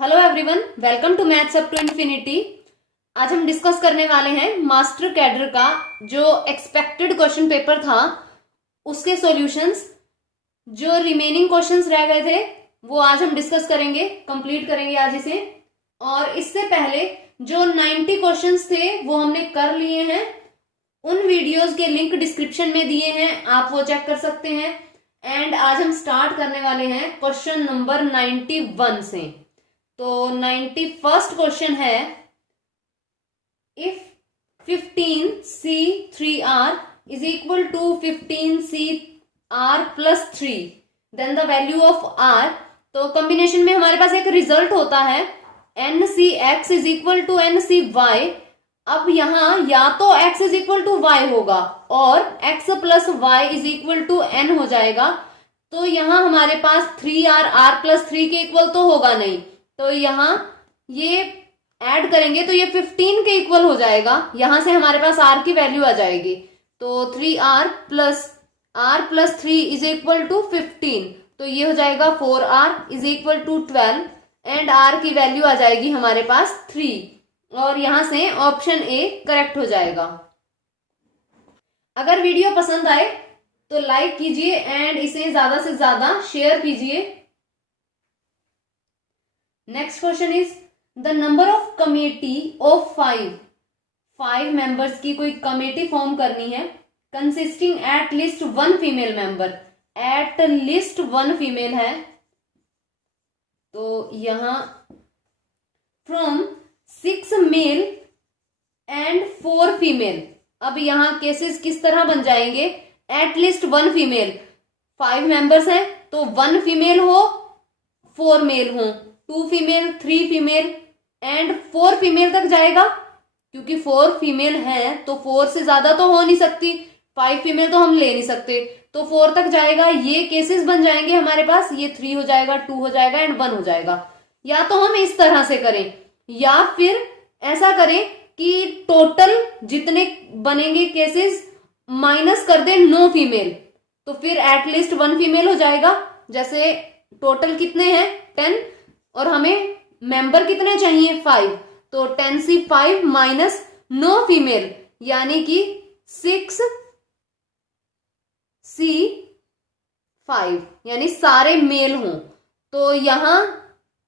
Hello everyone, welcome to maths up to infinity. आज हम discuss करने वाले हैं मास्टर कैडर का जो एक्सपेक्टेड क्वेश्चन पेपर था उसके सॉल्यूशंस। जो रिमेनिंग क्वेश्चंस रह गए थे वो आज हम डिस्कस करेंगे, कंप्लीट करेंगे आज इसे। और इससे पहले जो 90 क्वेश्चंस थे वो हमने कर लिए हैं। उन वीडियोस के लिंक डिस्क्रिप्शन में दिए हैं, आप वो चेक कर सकते हैं। एंड आज हम स्टार्ट करने वाले हैं क्वेश्चन नंबर 91 से। तो 91st क्वेश्चन है, if 15C3R is equal to 15CR plus 3 then the value of R। तो कॉम्बिनेशन में हमारे पास एक रिजल्ट होता है NCX is equal to NCY। अब यहां या तो x is equal to y होगा और x plus y is equal to n हो जाएगा। तो यहां हमारे पास 3R R plus 3 के इक्वल तो होगा नहीं, तो यहां ये ऐड करेंगे तो ये 15 के इक्वल हो जाएगा। यहां से हमारे पास r की वैल्यू आ जाएगी, तो 3R plus 3 is equal to 15। तो ये हो जाएगा 4R is equal to 12 and r की वैल्यू आ जाएगी हमारे पास 3। और यहां से ऑप्शन ए करेक्ट हो जाएगा। अगर वीडियो पसंद आए तो लाइक कीजिए एंड इसे ज्यादा से ज्यादा शेयर कीजिए। Next question is the number of committee of 5 members की कोई कमेटी फॉर्म करनी है, consisting at least 1 female member. At least 1 female है, तो यहां फ्रॉम 6 मेल एंड 4 फीमेल। अब यहां केसेस किस तरह बन जाएंगे, एट लीस्ट 1 फीमेल, 5 मेंबर्स हैं तो 1 फीमेल हो 4 मेल हो, 2 फीमेल 3 फीमेल एंड 4 फीमेल तक जाएगा। क्योंकि 4 फीमेल है तो 4 से ज्यादा तो हो नहीं सकती, 5 फीमेल तो हम ले नहीं सकते, तो 4 तक जाएगा। ये केसेस बन जाएंगे हमारे पास, ये 3 हो जाएगा, 2 हो जाएगा एंड 1 हो जाएगा। या तो हम इस तरह से करें या फिर ऐसा करें कि टोटल जितने बनेंगे केसेस माइनस कर दे 9 फीमेल, तो फिर एटलीस्ट 1 फीमेल हो जाएगा। जैसे टोटल कितने हैं 10 और हमें मेंबर कितने चाहिए 5, तो 10C5 माइनस 9 फीमेल यानी कि 6C5 यानी सारे मेल हों। तो यहां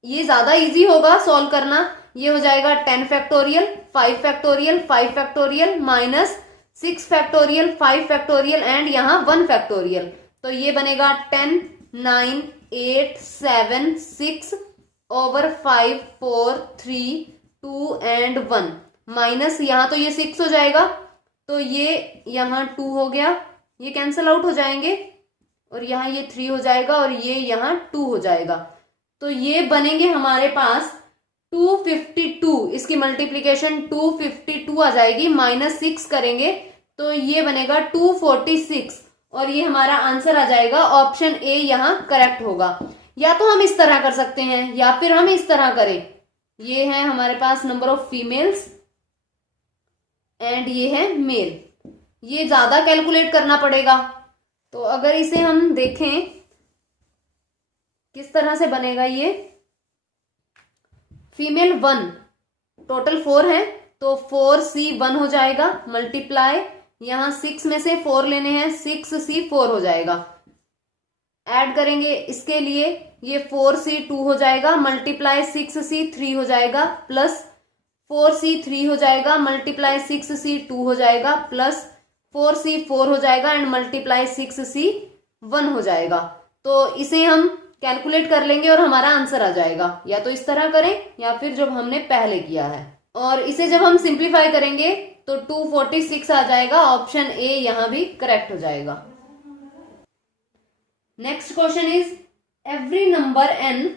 ये ज्यादा इजी होगा सॉल्व करना। ये हो जाएगा 10 factorial 5 factorial 5 factorial minus 6 factorial 5 factorial and यहां 1 फैक्टोरियल। तो ये बनेगा 10 9 8 7 6 ओवर 5 4 3 2 एंड 1 माइनस यहां तो ये 6 हो जाएगा, तो ये यहां 2 हो गया, ये कैंसिल आउट हो जाएंगे और यहां ये 3 हो जाएगा और ये यहां 2 हो जाएगा। तो ये बनेंगे हमारे पास 252। इसकी मल्टीप्लीकेशन 252 आ जाएगी, माइनस 6 करेंगे तो ये बनेगा 246 और ये हमारा आंसर आ जाएगा। ऑप्शन ए यहां करेक्ट होगा। या तो हम इस तरह कर सकते हैं या फिर हम इस तरह करें। ये है हमारे पास नंबर ऑफ फीमेल्स एंड ये है मेल। ये ज्यादा कैलकुलेट करना पड़ेगा, तो अगर इसे हम देखें किस तरह से बनेगा। ये फीमेल 1 टोटल 4 है तो 4C1 हो जाएगा, मल्टीप्लाई यहां 6 में से 4 लेने हैं 6C4 हो जाएगा। ऐड करेंगे इसके लिए ये 4C2 हो जाएगा, मल्टीप्लाई 6C3 हो जाएगा, प्लस 4C3 हो जाएगा, मल्टीप्लाई 6C2 हो जाएगा, प्लस 4C4 हो जाएगा एंड मल्टीप्लाई 6C1 हो जाएगा। तो इसे हम कैलकुलेट कर लेंगे और हमारा आंसर आ जाएगा। या तो इस तरह करें या फिर जब हमने पहले किया है, और इसे जब हम सिंप्लीफाई करेंगे तो 246 आ जाएगा। ऑप्शन ए यहां भी करेक्ट हो जाएगा। Next question is every number n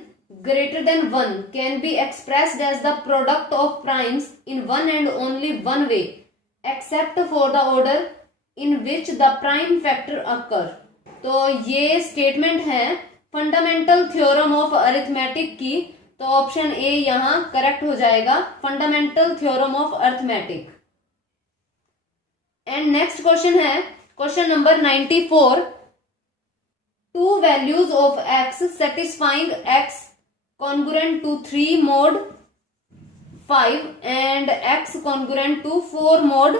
greater than 1 can be expressed as the product of primes in one and only one way except for the order in which the prime factor occur। तो ये statement है fundamental theorem of arithmetic की, तो option A यहां correct हो जाएगा, fundamental theorem of arithmetic. And next question है question number 94, 2 values of x satisfying x congruent to 3 mod 5 and x congruent to 4 mod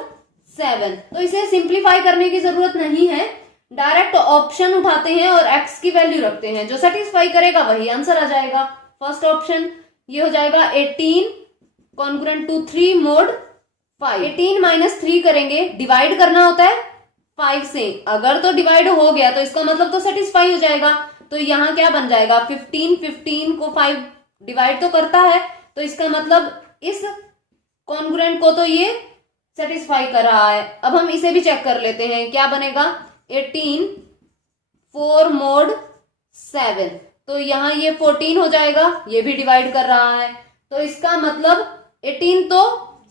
7। तो इसे सिंप्लीफाई करने की जरूरत नहीं है, डायरेक्ट ऑप्शन उठाते हैं और x की वैल्यू रखते हैं, जो सेटिस्फाई करेगा वही आंसर आ जाएगा। फर्स्ट ऑप्शन ये हो जाएगा 18 कॉन्ग्रुएंट टू 3 mod 5। 18 माइनस 3 करेंगे, डिवाइड करना होता है 5 से, अगर तो डिवाइड हो गया तो इसका मतलब तो सेटिस्फाई हो जाएगा। तो यहाँ क्या बन जाएगा 15 को 5 डिवाइड तो करता है, तो इसका मतलब इस कॉन्ग्रुएंट को तो ये सेटिस्फाई कर रहा है। अब हम इसे भी चेक कर लेते हैं, क्या बनेगा 18 4 mod 7, तो यहाँ ये 14 हो जाएगा, ये भी डिवाइड कर रहा है, तो इसका मतलब 18 तो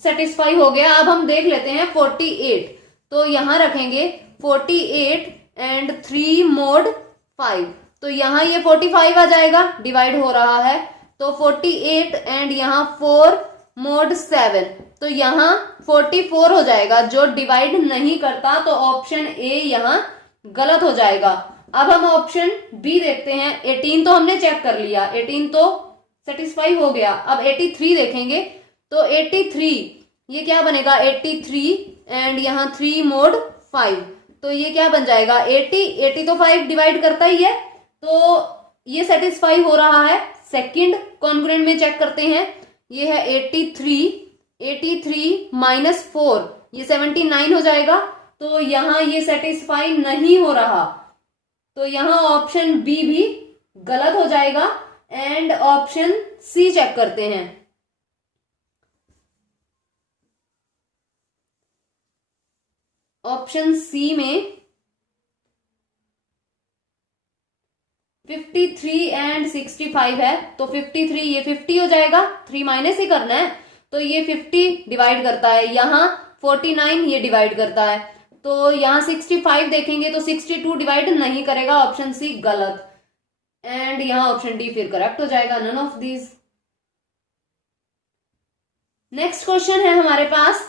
सेटिस्फाई हो गया। अब हम देख लेते हैं 48, तो यहां रखेंगे 48 एंड 3 mod 5, तो यहां ये 45 आ जाएगा, डिवाइड हो रहा है, तो 48 एंड यहां 4 mod 7, तो यहां 44 हो जाएगा, जो डिवाइड नहीं करता, तो ऑप्शन ए यहां गलत हो जाएगा। अब हम ऑप्शन बी देखते हैं। 18 तो हमने चेक कर लिया, 18 तो सेटिस्फाई हो गया। अब 83 देखेंगे, तो 83 ये क्या बनेगा 83 एंड यहाँ 3 mod 5, तो ये क्या बन जाएगा 80 तो 5 डिवाइड करता ही है, तो ये सेटिस्फाई हो रहा है। सेकंड कॉन्ग्रुएंट में चेक करते हैं, ये है 83 माइनस 4, ये 79 हो जाएगा, तो यहाँ ये सेटिस्फाई नहीं हो रहा, तो यहाँ ऑप्शन बी भी गलत हो जाएगा एंड ऑप्शन सी चेक करते हैं। ऑप्शन सी में 53 एंड 65 है, तो 53 ये 50 हो जाएगा, 3 माइनस ही करना है, तो ये 50 डिवाइड करता है, यहाँ 49 ये डिवाइड करता है, तो यहाँ 65 देखेंगे तो 62 डिवाइड नहीं करेगा, ऑप्शन सी गलत, एंड यहाँ ऑप्शन डी फिर करेक्ट हो जाएगा, none of these. Next question है हमारे पास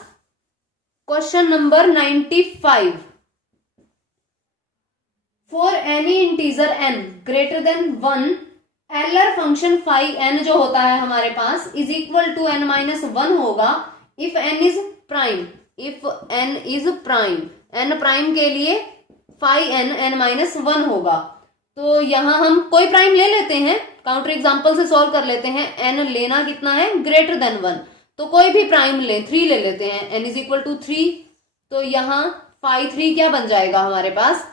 question number 95। For any integer n greater than 1, Euler function phi n जो होता है हमारे पास is equal to n minus 1 होगा if n is prime. If n is prime, n prime के लिए फाई n माइनस 1 होगा। तो यहां हम कोई प्राइम ले लेते हैं, काउंटर एग्जांपल से सॉल्व कर लेते हैं। n लेना कितना है ग्रेटर देन 1, तो कोई भी प्राइम ले 3 ले लेते हैं, n इज इक्वल टू 3, तो यहाँ फाई 3 क्या बन जाएगा हमारे पास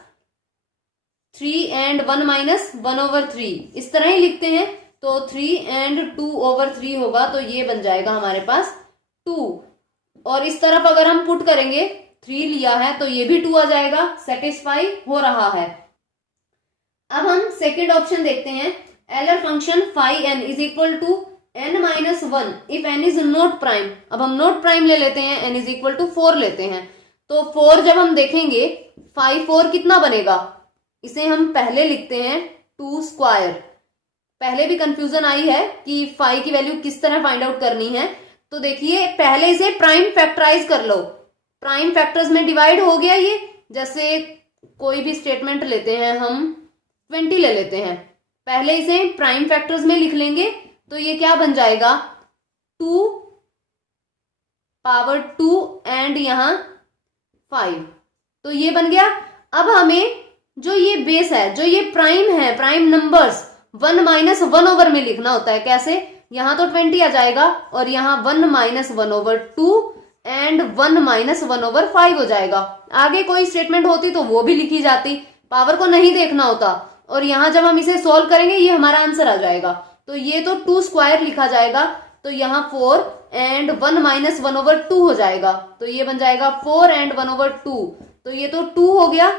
3 एंड 1 माइनस 1/3, इस तरह ही लिखते हैं, तो 3 एंड 2/3 होगा, तो ये बन जाएगा हमारे पास 2, और इस तरफ अगर हम पुट करेंगे 3 लिया है तो ये भी 2 आ जाएगा, सेटिस्फाई हो रहा है। अब हम सेकेंड ऑप्शन देखते हैं, Euler function phi n is equal to n minus 1 if n is not prime. अब हम नॉट प्राइम ले लेते हैं, n इज इक्वल टू 4 लेते हैं, तो 4 जब हम देखेंगे फाई 4 कितना बनेगा, इसे हम पहले लिखते हैं 2 स्क्वायर। पहले भी कंफ्यूजन आई है कि फाई की वैल्यू किस तरह फाइंड आउट करनी है, तो देखिए पहले इसे प्राइम फैक्टराइज कर लो, प्राइम फैक्टर्स में डिवाइड हो गया ये, जैसे कोई भी स्टेटमेंट लेते हैं हम 20 ले लेते हैं, पहले इसे प्राइम फैक्टर्स में लिख लेंगे, तो ये क्या बन जाएगा 2 पावर 2 एंड यहां 5, तो ये बन गया। अब हमें जो ये बेस है, जो ये प्राइम है, प्राइम नंबर्स 1 माइनस 1 में लिखना होता है, कैसे, यहां तो 20 आ जाएगा और यहां 1 माइनस 1/2 एंड 1 माइनस 1/5 हो जाएगा। आगे कोई स्टेटमेंट होती तो वो भी लिखी जाती, पावर को नहीं देखना होता, और यहां जब हम इसे सोल्व करेंगे ये हमारा आंसर आ जाएगा, तो ये तो 2 स्क्वायर लिखा जाएगा, तो यहाँ 4 एंड 1 माइनस 1/2 हो जाएगा, तो ये बन जाएगा 4 एंड 1/2, तो ये तो 2 हो गया,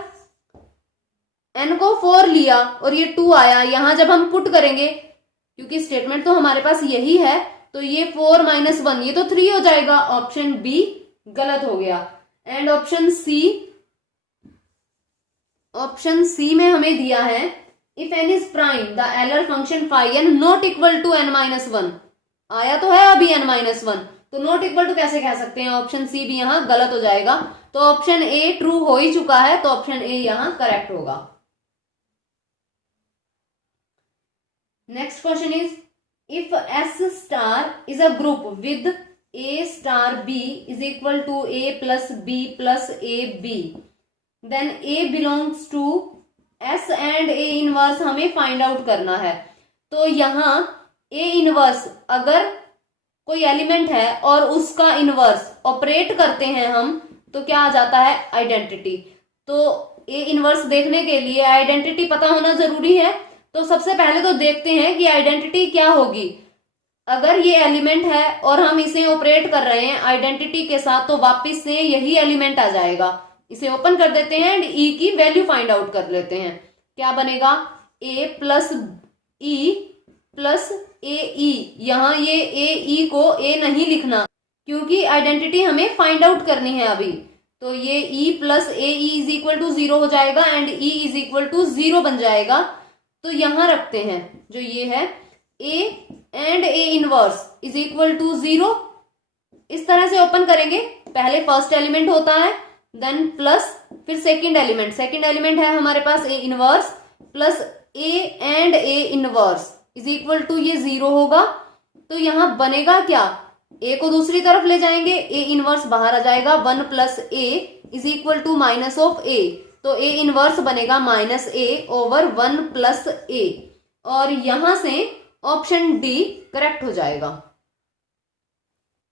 n को 4 लिया और ये 2 आया, यहां जब हम पुट करेंगे क्योंकि स्टेटमेंट तो हमारे पास यही है, तो ये 4 माइनस 1 ये तो 3 हो जाएगा, ऑप्शन बी गलत हो गया। एंड ऑप्शन सी में हमें दिया है if n is prime the Euler function phi n not equal to n minus 1, आया तो है अभी n माइनस 1, तो नॉट इक्वल टू कैसे कह सकते हैं, ऑप्शन सी भी यहां गलत हो जाएगा, तो ऑप्शन ए ट्रू हो ही चुका है, तो ऑप्शन ए यहां करेक्ट होगा। Next question is if S star is a group with a star b is equal to a plus b plus a b, then a belongs to S and A inverse हमें find out करना है। तो यहाँ A inverse अगर कोई element है और उसका इनवर्स ऑपरेट करते हैं हम, तो क्या आ जाता है, आइडेंटिटी। तो ए इनवर्स देखने के लिए आइडेंटिटी पता होना जरूरी है। तो सबसे पहले तो देखते हैं कि आइडेंटिटी क्या होगी। अगर ये एलिमेंट है और हम इसे ऑपरेट कर रहे हैं आइडेंटिटी के साथ, तो वापिस से यही एलिमेंट आ जाएगा। इसे ओपन कर देते हैं एंड ई की वैल्यू फाइंड आउट कर लेते हैं। क्या बनेगा, ए प्लस ई प्लस ए ई। यहां ये ए ई को ए नहीं लिखना क्योंकि आइडेंटिटी हमें फाइंड आउट करनी है अभी। तो ये e plus a e is equal to 0 हो जाएगा and e is equal to 0 बन जाएगा। तो यहां रखते हैं जो ये है a and A inverse is equal to 0। इस तरह से ओपन करेंगे, पहले फर्स्ट एलिमेंट होता है, देन प्लस, फिर सेकंड एलिमेंट है हमारे पास A inverse plus A and A inverse is equal to ये 0 होगा। तो यहां बनेगा क्या, ए को दूसरी तरफ ले जाएंगे, ए इनवर्स बाहर आ जाएगा, 1 plus A is equal to minus of A. तो ए इनवर्स बनेगा minus A over 1 plus A, और यहां से ऑप्शन डी करेक्ट हो जाएगा।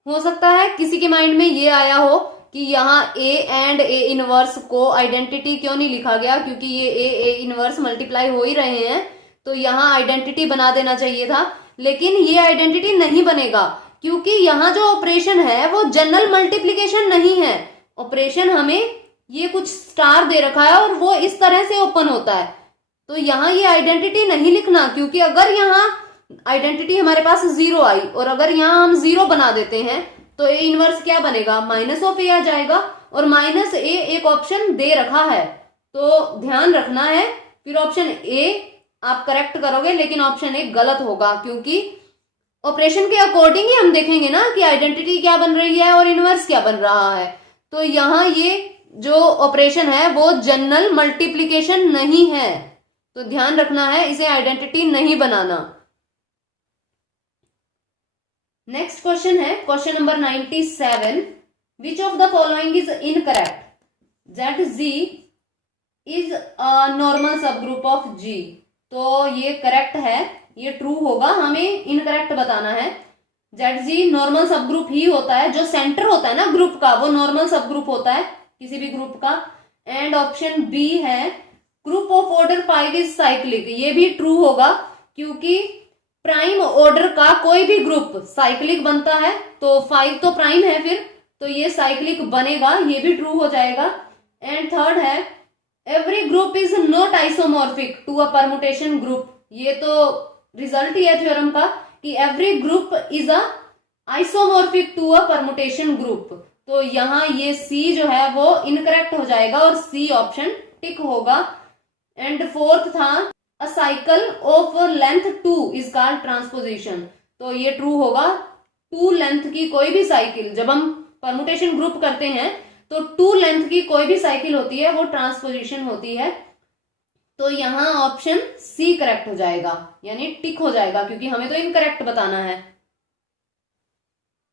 हो सकता है किसी के माइंड में ये आया हो कि यहाँ ए एंड ए इनवर्स को आइडेंटिटी क्यों नहीं लिखा गया, क्योंकि ये ए इनवर्स मल्टीप्लाई हो ही रहे हैं, तो यहाँ आइडेंटिटी बना देना चाहिए था। लेकिन ये आइडेंटिटी नहीं बनेगा क्योंकि यहाँ जो ऑपरेशन है वो जनरल मल्टीप्लीकेशन नहीं है। ऑपरेशन हमें ये कुछ स्टार दे रखा है और वो इस तरह से ओपन होता है। तो यहाँ ये आइडेंटिटी नहीं लिखना, क्योंकि अगर यहाँ आइडेंटिटी हमारे पास 0 आई और अगर यहाँ हम 0 बना देते हैं तो ए इनवर्स क्या बनेगा, माइनस ऑफ ए आ जाएगा, और माइनस ए एक ऑप्शन दे रखा है। तो ध्यान रखना है, फिर ऑप्शन ए आप करेक्ट करोगे, लेकिन ऑप्शन ए गलत होगा, क्योंकि ऑपरेशन के अकॉर्डिंग ही हम देखेंगे ना कि आइडेंटिटी क्या बन रही है और इनवर्स क्या बन रहा है। तो यहाँ ये जो ऑपरेशन है वो जनरल मल्टीप्लीकेशन नहीं है, तो ध्यान रखना है, इसे आइडेंटिटी नहीं बनाना। नेक्स्ट क्वेश्चन है question number 97, which of the following is incorrect, that G is a normal subgroup of G. तो ये करेक्ट है, ये ट्रू होगा, हमें इनकरेक्ट बताना है। जेड जी नॉर्मल सब ग्रुप ही होता है, जो सेंटर होता है ना ग्रुप का वो नॉर्मल सब ग्रुप होता है किसी भी ग्रुप का। एंड ऑप्शन बी है group of order 5 is cyclic, ये भी ट्रू होगा, क्योंकि प्राइम ऑर्डर का कोई भी ग्रुप साइक्लिक बनता है, तो 5 तो प्राइम है फिर, तो ये साइक्लिक बनेगा, ये भी ट्रू हो जाएगा। एंड थर्ड है every group is not isomorphic to a permutation group, ये तो रिजल्ट ही है थ्योरम का कि every group is a isomorphic to a permutation group. तो यहाँ ये सी जो है वो इनकरेक्ट हो जाएगा और सी ऑप्शन टिक होगा। एंड फोर्थ था अ cycle of length 2 is called transposition, तो ये ट्रू होगा। 2 लेंथ की कोई भी साइकिल, जब हम परमुटेशन ग्रुप करते हैं तो 2 लेंथ की कोई भी साइकिल होती है वो ट्रांसपोजिशन होती है। तो यहां ऑप्शन सी करेक्ट हो जाएगा, यानी टिक हो जाएगा, क्योंकि हमें तो इनकरेक्ट बताना है।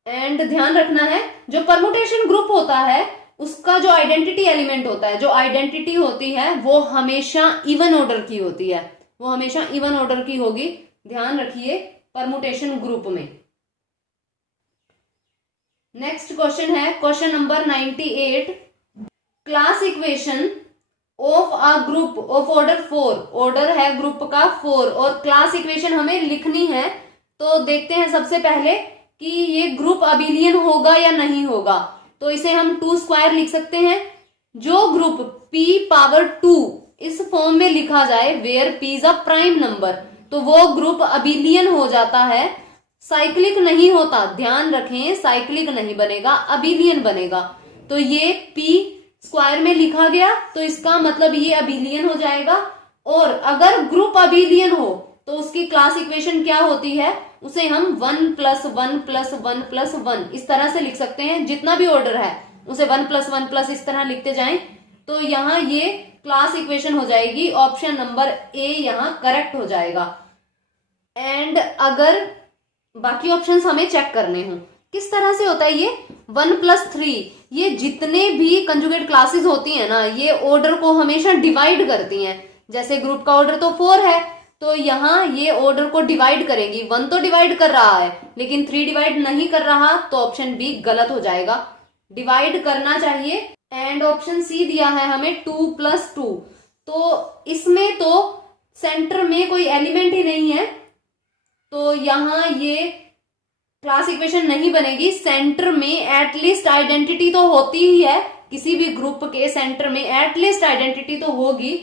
एंड ध्यान रखना है, जो परमुटेशन ग्रुप होता है उसका जो आइडेंटिटी एलिमेंट होता है, जो आइडेंटिटी होती है वो हमेशा इवन ऑर्डर की होती है, वो हमेशा इवन ऑर्डर की होगी, ध्यान रखिए परमुटेशन ग्रुप में। नेक्स्ट क्वेश्चन है question number 98, class equation of a group of order 4, order है ग्रुप का 4 और क्लास इक्वेशन हमें लिखनी है। तो देखते हैं सबसे पहले कि ये ग्रुप अबिलियन होगा या नहीं होगा। तो इसे हम 2 स्क्वायर लिख सकते हैं। जो ग्रुप p पावर 2 इस फॉर्म में लिखा जाए where p is a prime number, तो वो ग्रुप अबिलियन हो जाता है, साइक्लिक नहीं होता। ध्यान रखें, साइक्लिक नहीं बनेगा, अबिलियन बनेगा। तो ये p स्क्वायर में लिखा गया तो इसका मतलब ये अबिलियन हो जाएगा। और अगर ग्रुप अबिलियन हो तो उसकी क्लास इक्वेशन क्या होती है, उसे हम 1 प्लस 1 प्लस 1 प्लस 1 इस तरह से लिख सकते हैं। जितना भी ऑर्डर है उसे 1 प्लस 1 प्लस इस तरह लिखते जाएं, तो यहाँ ये क्लास इक्वेशन हो जाएगी। ऑप्शन नंबर ए यहाँ करेक्ट हो जाएगा। एंड अगर बाकी ऑप्शंस हमें चेक करने हों। किस तरह से होता है ये 1+3, ये जितने भी कंजुगेट क्लासेस होती हैं ना, ये ऑर्डर को हमेशा डिवाइड करती हैं। जैसे ग्रुप का ऑर्डर तो 4 है, तो यहाँ ये ऑर्डर को डिवाइड करेंगी। 1 तो डिवाइड कर रहा है लेकिन 3 डिवाइड नहीं कर रहा, तो ऑप्शन बी गलत हो जाएगा। डिवाइड करना चाहिए। एंड ऑप्शन सी दिया है हमें 2+2, तो इसमें तो सेंटर में कोई एलिमेंट ही नहीं है, तो यहां ये क्लास इक्वेशन नहीं बनेगी। सेंटर में एटलीस्ट आइडेंटिटी तो होती ही है, किसी भी ग्रुप के सेंटर में एटलीस्ट आइडेंटिटी तो होगी,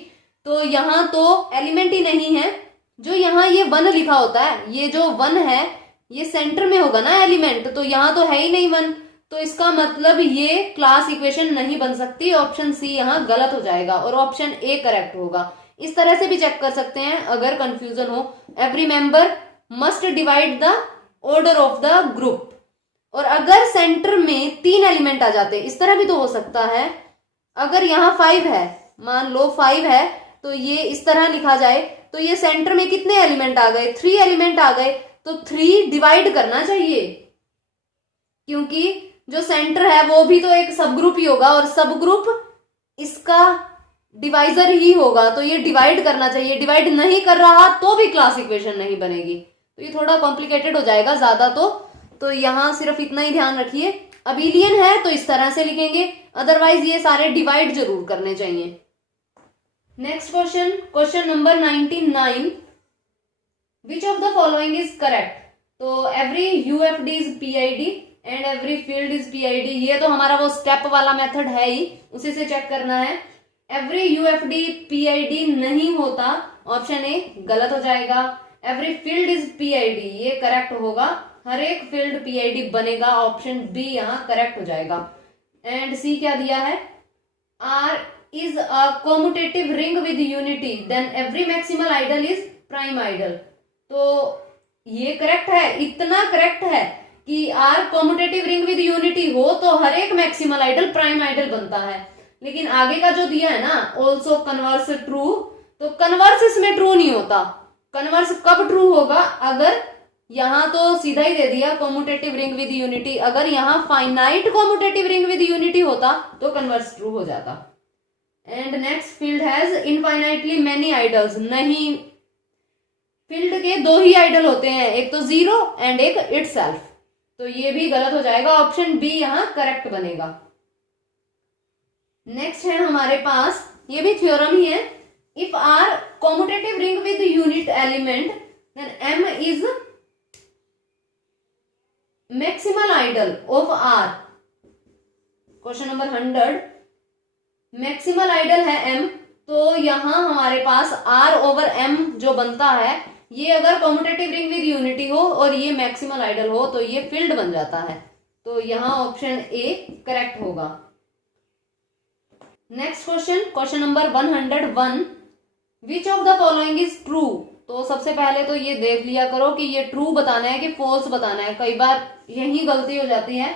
तो यहां तो एलिमेंट ही नहीं है। जो यहाँ ये 1 लिखा होता है, ये जो 1 है ये सेंटर में होगा ना एलिमेंट, तो यहां तो है ही नहीं 1, तो इसका मतलब ये क्लास इक्वेशन नहीं बन सकती। ऑप्शन सी यहाँ गलत हो जाएगा और ऑप्शन ए करेक्ट होगा। इस तरह से भी चेक कर सकते हैं अगर कंफ्यूजन हो। Every member must divide the order of the group, और अगर सेंटर में 3 एलिमेंट आ जाते, इस तरह भी तो हो सकता है। अगर यहाँ 5 है, मान लो 5 है, तो ये इस तरह लिखा जाए, तो ये सेंटर में कितने एलिमेंट आ गए, 3 एलिमेंट आ गए, तो 3 डिवाइड करना चाहिए, क्योंकि जो सेंटर है वो भी तो एक सब ग्रुप ही होगा और सब ग्रुप इसका डिवाइजर ही होगा, तो ये डिवाइड करना चाहिए। डिवाइड नहीं कर रहा तो भी क्लास इक्वेशन नहीं बनेगी, तो ये थोड़ा कॉम्प्लिकेटेड हो जाएगा ज्यादा। तो यहां सिर्फ इतना ही ध्यान रखिए, अबिलियन है तो इस तरह से लिखेंगे, अदरवाइज ये सारे डिवाइड जरूर करने चाहिए। Next question, question number 99, which of the following is correct. तो every UFD is PID and every field is PID, ये तो हमारा वो स्टेप वाला मेथड है ही, उसी से चेक करना है। एवरी यूएफडी पीआईडी नहीं होता, ऑप्शन ए गलत हो जाएगा। एवरी फील्ड इज पीआईडी, ये करेक्ट होगा, हर एक फील्ड पीआईडी बनेगा, ऑप्शन बी यहाँ करेक्ट हो जाएगा। एंड सी क्या दिया है, R is a commutative ring with unity then every maximal ideal is prime ideal, तो ये करेक्ट है। इतना करेक्ट है कि R commutative ring with unity हो तो हर एक मैक्सिमल आइडल प्राइम आइडल बनता है, लेकिन आगे का जो दिया है ना ऑल्सो कन्वर्स ट्रू, तो कन्वर्स इसमें ट्रू नहीं होता। कन्वर्स कब ट्रू होगा, अगर यहां तो सीधा ही दे दिया कॉम्यूटेटिव रिंग विद यूनिटी, अगर यहां finite commutative ring with unity होता तो कन्वर्स ट्रू हो जाता। And next, field has infinitely many idols, नहीं, फील्ड के 2 ही आइडल होते हैं, एक तो 0 एंड एक इटसेल्फ, तो ये भी गलत हो जाएगा, ऑप्शन बी यहां करेक्ट बनेगा। नेक्स्ट है हमारे पास, ये भी थ्योरम ही है, if R commutative ring with unit element then M is maximal ideal of R. Question number 100, maximal ideal है एम, तो यहां हमारे पास आर ओवर एम जो बनता है, ये अगर कॉम्यूटेटिव रिंग विद यूनिटी हो और ये मैक्सिमल आइडल हो तो ये फील्ड बन जाता है, तो यहां ऑप्शन ए करेक्ट होगा। Next question, question number 101, which of the following is true. तो सबसे पहले तो ये देख लिया करो कि ये ट्रू बताना है कि फॉल्स बताना है, कई बार यही गलती हो जाती है।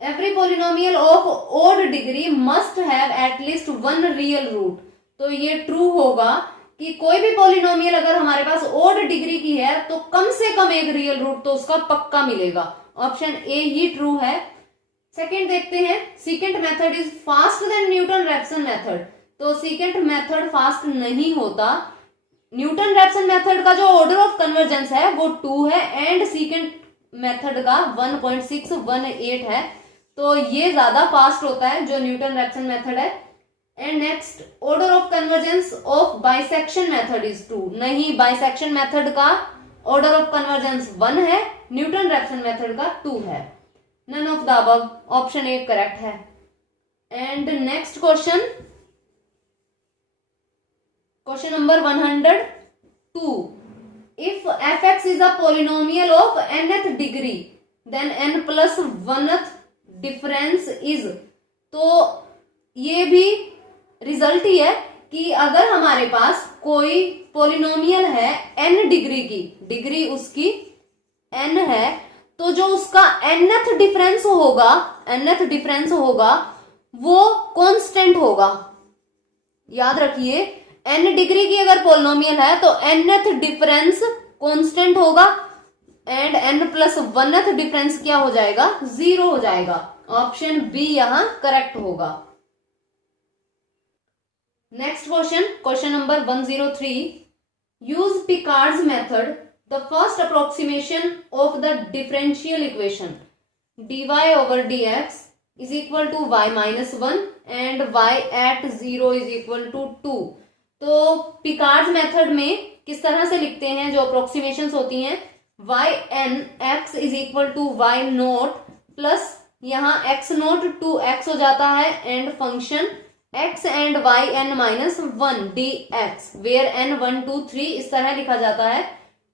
Every polynomial of odd degree must have at least 1 real root, तो ये ट्रू होगा कि कोई भी पोलिनोमियल अगर हमारे पास ओड डिग्री की है तो कम से कम एक रियल रूट तो उसका पक्का मिलेगा, ऑप्शन ए ही ट्रू है। सेकंड देखते हैं, secant method is fast then Newton Raphson method, तो सीकेंट मेथड फास्ट नहीं होता। न्यूटन रैप्सन मेथड का जो ऑर्डर ऑफ कन्वर्जेंस है वो 2 है एंड सीकेंट मेथड का 1.618 है, तो ये ज्यादा फास्ट होता है जो न्यूटन रैप्सन मेथड है। And next, order of convergence of bisection method is 2, नहीं, बाइसेक्शन मेथड का ऑर्डर ऑफ कन्वर्जेंस 1 है, न्यूटन रैप्सन मेथड का 2 है। None of the above, option A correct है। And next question, question number 102, if fx is a polynomial of nth degree then n plus 1th difference is, तो ये भी result ही है कि अगर हमारे पास कोई पोलिनोमियल है n डिग्री की, डिग्री उसकी n है, तो जो उसका nth डिफरेंस होगा वो कांस्टेंट होगा। याद रखिए, n डिग्री की अगर पोलिनोमियल है तो nth डिफरेंस कांस्टेंट होगा, and n plus 1th difference क्या हो जाएगा, 0 हो जाएगा। ऑप्शन बी यहां करेक्ट होगा। Next question, question number 103, use Picard's method, the first approximation of the differential equation dy over dx is equal to y minus 1 and y at 0 is equal to 2। तो Picard's method में किस तरह से लिखते हैं, जो approximation होती हैं, y n x is equal to y nought plus यहाँ x नोट 2x हो जाता है and function x and y n minus 1 dx where n 1 2 3 इस तरह लिखा जाता है।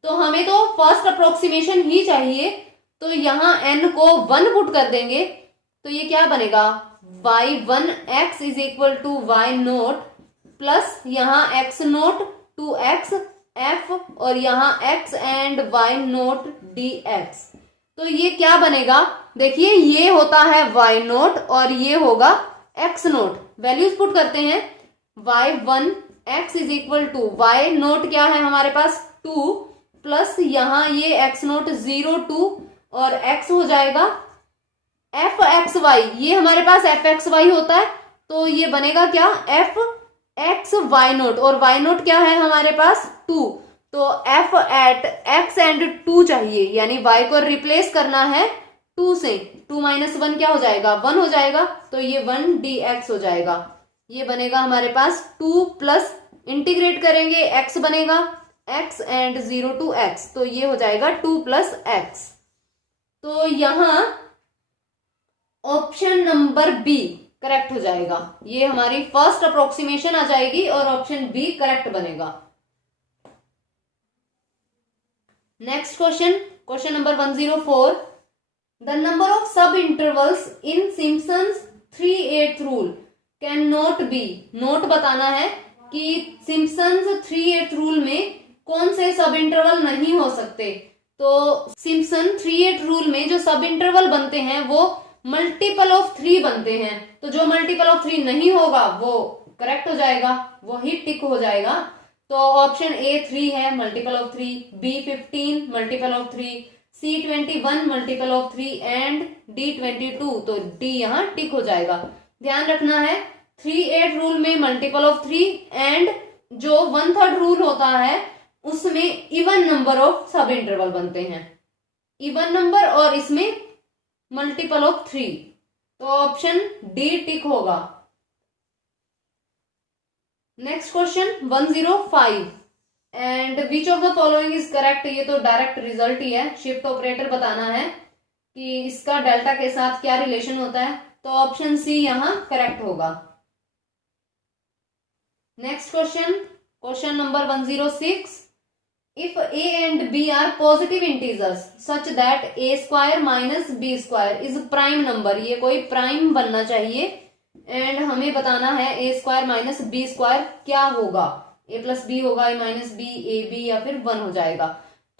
तो हमें तो फर्स्ट अप्रोक्सीमेशन ही चाहिए, तो यहाँ n को 1 पुट कर देंगे तो ये क्या बनेगा, y1x is equal to y nought plus यहाँ x नोट 2x f और यहाँ x and y nought dx। तो ये क्या बनेगा, देखिए ये होता है y नोट और ये होगा x नोट। वैल्यूज पुट करते हैं, y1x is equal to y nought क्या है हमारे पास 2 प्लस यहाँ ये x नोट 0 2 और x हो जाएगा एफ एक्स वाई, ये हमारे पास एफ एक्स वाई होता है तो ये बनेगा क्या, एफ एक्स वाई नोट और वाई नोट क्या है हमारे पास 2, तो एफ एट एक्स एंड 2 चाहिए, यानी वाई को रिप्लेस करना है 2 से, 2 माइनस 1 क्या हो जाएगा, 1 हो जाएगा, तो ये 1 डी एक्स हो जाएगा। ये बनेगा हमारे पास 2 प्लस इंटीग्रेट करेंगे x बनेगा x एंड 0 टू x, तो ये हो जाएगा 2 प्लस x। तो यहां ऑप्शन नंबर बी करेक्ट हो जाएगा, ये हमारी फर्स्ट अप्रोक्सीमेशन आ जाएगी और ऑप्शन बी करेक्ट बनेगा। Next question, question number 104, the number of subintervals in Simpson's 3/8 rule can not be, note बताना है कि सिम्पसन्स 3/8 रूल में कौन से सब इंटरवल नहीं हो सकते। तो सिम्पसन 3/8 रूल में जो सब इंटरवल बनते हैं वो मल्टीपल ऑफ 3 बनते हैं, तो जो मल्टीपल ऑफ 3 नहीं होगा वो करेक्ट हो जाएगा, वो ही टिक हो जाएगा। तो ऑप्शन ए 3 है multiple of 3, B 15 multiple of 3, C 21 multiple of 3 and D 22, तो डी यहाँ टिक हो जाएगा। ध्यान रखना है 3/8 रूल में मल्टीपल ऑफ 3 एंड जो 1/3 रूल होता है उसमें इवन नंबर ऑफ सब इंटरवल बनते हैं, इवन नंबर और इसमें मल्टीपल ऑफ 3, तो ऑप्शन डी टिक होगा। Next question 105, and which of the following is correct, ये तो डायरेक्ट रिजल्ट ही है, शिफ्ट ऑपरेटर बताना है कि इसका डेल्टा के साथ क्या रिलेशन होता है, तो ऑप्शन सी यहां करेक्ट होगा। Next question, question number 106, if a and b are positive integers such that a square minus b square is prime number, ये कोई प्राइम बनना चाहिए एंड हमें बताना है a square minus b square क्या होगा, a plus b होगा, a minus b, a b या फिर 1 हो जाएगा।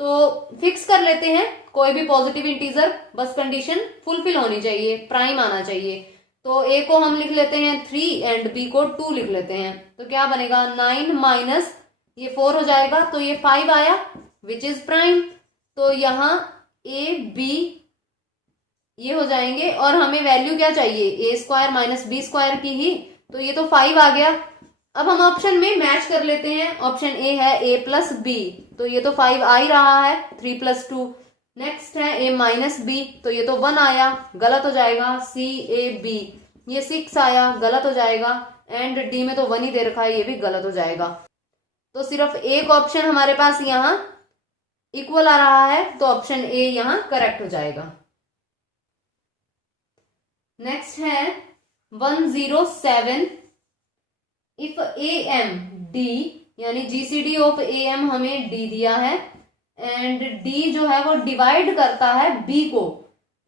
तो फिक्स कर लेते हैं कोई भी पॉजिटिव इंटीजर, बस कंडीशन फुलफिल होनी चाहिए, प्राइम आना चाहिए। तो a को हम लिख लेते हैं 3 एंड b को 2 लिख लेते हैं, तो क्या बनेगा 9 माइनस ये 4 हो जाएगा, तो ये 5 आया विच इज प्राइम। तो यहाँ ए बी ये हो जाएंगे और हमें वैल्यू क्या चाहिए, ए स्क्वायर माइनस बी स्क्वायर की ही, तो ये तो 5 आ गया। अब हम ऑप्शन में मैच कर लेते हैं, ऑप्शन ए है ए प्लस बी, तो ये तो 5 आ ही रहा है, 3 प्लस 2। नेक्स्ट है ए माइनस बी, तो ये तो 1 आया, गलत हो जाएगा। सी ए बी, ये 6 आया, गलत हो जाएगा। एंड डी में तो 1 ही दे रखा है, ये भी गलत हो जाएगा। तो सिर्फ एक ऑप्शन हमारे पास यहाँ इक्वल आ रहा है, तो ऑप्शन ए यहाँ करेक्ट हो जाएगा। नेक्स्ट है 107, इफ ए एम डी, यानी जीसीडी ऑफ ए एम हमें डी दिया है एंड डी जो है वो डिवाइड करता है बी को,